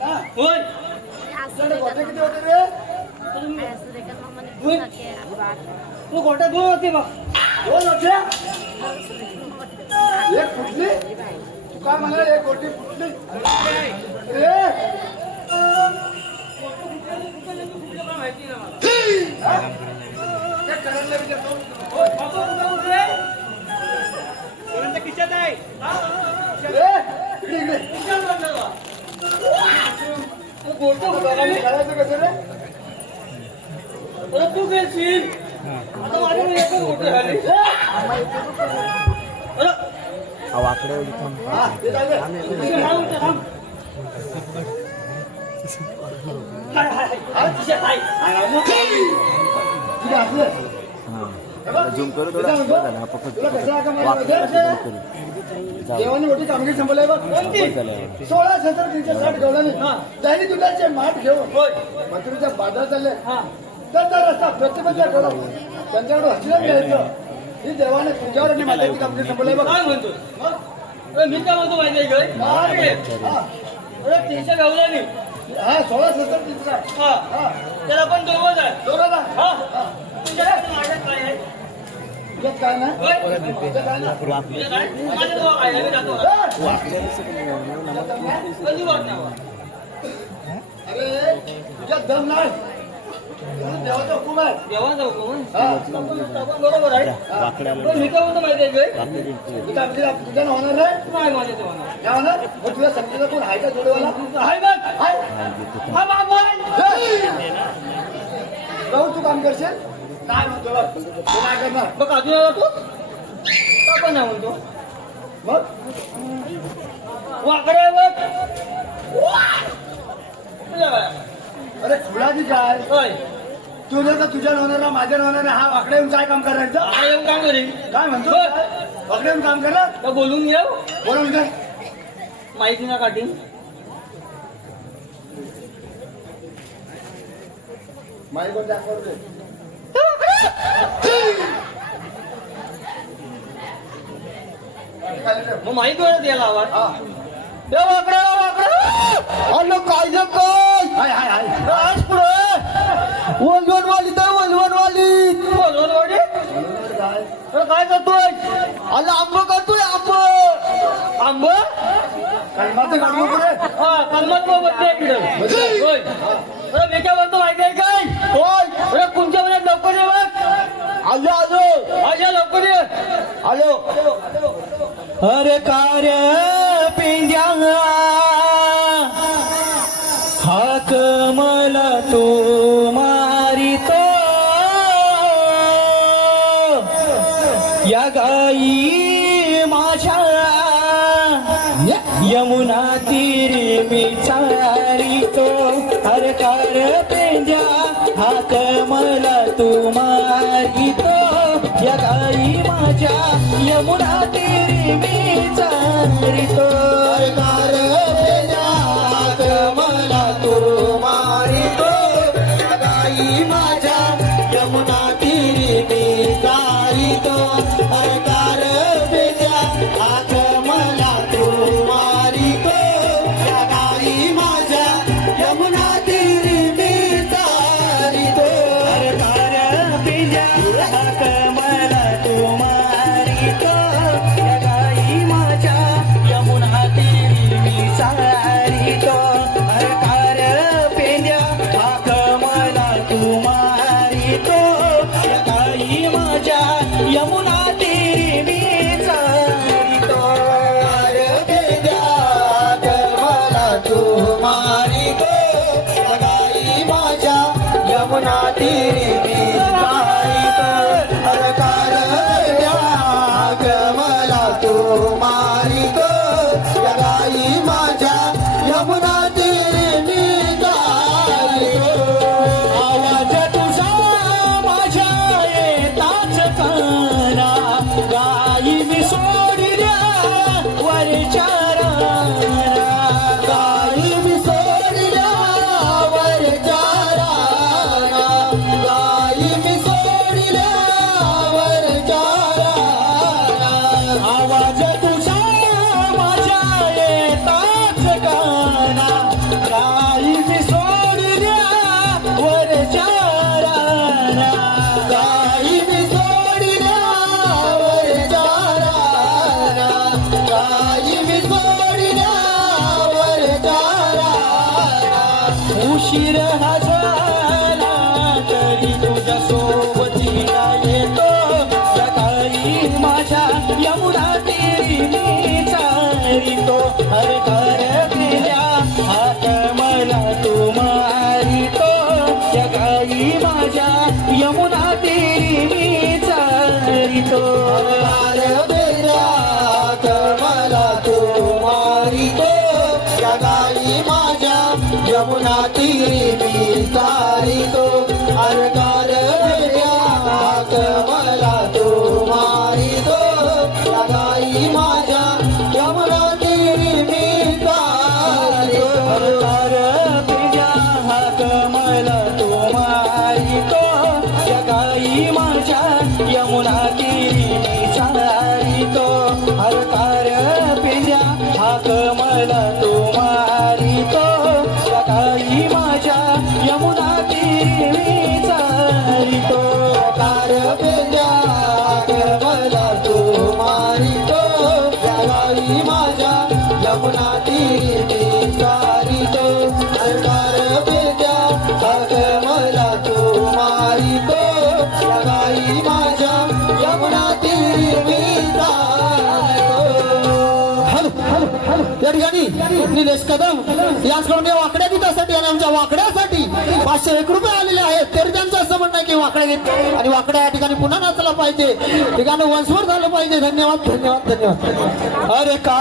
हा होय किती होते रे तू गोट्या दोन होते बघ दोन होते एक फुटली तू काय म्हणाला एक गोटी फुटली रे खिशात आहे करायचं कसं रे तू गेलशील आता माझ्या एकच गोटे झाले हा ते झालं तुझे असलं झूम करू तुला कसं आहे का मला देवाने मोठी कामगिरी संपलाय बघ 16,360 गवळणी त्यांनी दुधाचे माठ घेऊन मथुरेच्या बाजार चालले त्यांचा रस्ता प्रतिबंध करून त्यांच्याकडे हसलं घ्यायचं ही देवाने तुझ्यावर आणि माझ्याची कामगिरी संपलाय बघ काय म्हणतो मी काय म्हणतो माहिती आहे का तीनशे गावला हा 16,360 हा त्याला पण दोघंच आहे दोघांना हा तुझ्याकडे माझ्यात काय आहे तुझ्यात काय ना होय? तुझ्यात काय ना तुझ्यात आहे? माझ्याजवळ काय आहे? मी जातो. कधी वाटणार? अरे तुझ्यात दम नाही देवाचा हुकूम आहे जेव्हा जाऊ का मग? हा आपण बरोबर आहे पण मी काय म्हणतो माहिती आहे का? तुझ्या होणार नाही नाही माझ्या तेव्हा काय होणार मग तुला समजा कोण आहे का जोडीवाला आहे बघ हा बाबा जाऊन तू काम करशील काय म्हणतो बघ तू काय करणार बघ अजून आला तू का पण नाही म्हणतो मग वाकडे बघ तुझ्या बाया. अरे खुलाची काय होय तुझं तर तुझ्या होणार माझ्या होणार हा वाकडे येऊन काय काम करायचं आता येऊन काय करेल काय म्हणतो वाकडे येऊन काम करणार तर बोलून येऊ बोलून काय माहिती ना काठी माई कोण दाखवू दे मग माहिती वेळात यायला आवाज हा वाकडा वाकडा अरे काय काय हाय हाय हाय राज पुढे वनवनवाली तर वनवनवाली बोलवून वाटे काय काय करतोय अरे आंब करतोय आंब आंब कलमाचं काढू पुढे हा कलमात बघते इकडे होय अरे मी काय म्हणतो माहिती आहे काय होय अरे तुमच्या मध्ये लवकर ये बघ आलो आलो आजा लवकर ये आलो अरे कार्य पिंड्या हाक मला तो मारितो या गाई यमुना तीरी मी चारितो हर कार पेंड्या हात मला तू मारितो या गाई माझ्या यमुना तीरी मी चारितो कार पेंड्या हात मला तू मारितो गाई माझ्या यमुना तीरी मी चारितो कार पेंड्या हात मला तू मारितो गाई माझ्या यमुना तीरी मी चारितो कार पेंड्या हात मला तू मारितो या गाई माझ्या यमुना तीरी मी चारितो कार पेंड्या हाक मला तू मारितो या गाई माझ्या यमुना तीरी मी चारितो मला तू मारितो गाई माझ्या यमुना तीरी मी चारितो कार मला तू मारितो गाई माझ्या यमुना तीरी मी चारितो आवाज तुझा माझ्या येताच काना गाई मी सोडल्या वरच्या राना गाई मी सोडल्या वरच्या राना गाई मी सोडल्या वरच्या राना आवाज तुझा माझ्या येताच काना गाई मी सोडल्या वरच्या राना गाई मी सोडल्या वरच्या राना गाई मी सोडल्या वरच्या राना उशीर हा झाला तरी तुझ्या सोबतीला येतो सकाळी माझ्या यमुना तीरी मी चारितो हर घर गेल्या हात मला तू मारितो या गाई माझ्या यमुना तीरी मी चारितो मला तू मारितो या गाई माझ्या यमुना तीरी मी चारितो अरकार मला तू मारितो या गाई माझ्या यमुना तीरी मी चारितो हर पिजा हाक मला तू मारितो या गाई माझ्या यमुना तीरी मी चारितो हर पिजा हाक मला तू मारितो या गाई माझ्या यमुना तीरी मी चारितो कार मला तू मारितो या गाई माझ्या यमुना तीरी मी चारितो कार मला तू मारितो या गाई माझ्या यमुना तीरी मी चारितो या ठिकाणी निलेश कदम याचकडून वाकड्या गीतासाठी आणि आमच्या वाकड्यासाठी 501 रुपये आलेले आहेत तरी त्यांचं असं म्हणणं आहे की वाकड्या गीत आणि वाकड्या या ठिकाणी पुन्हा नाचला पाहिजे ठिकाणी वंशवर झालं पाहिजे धन्यवाद धन्यवाद धन्यवाद अरे का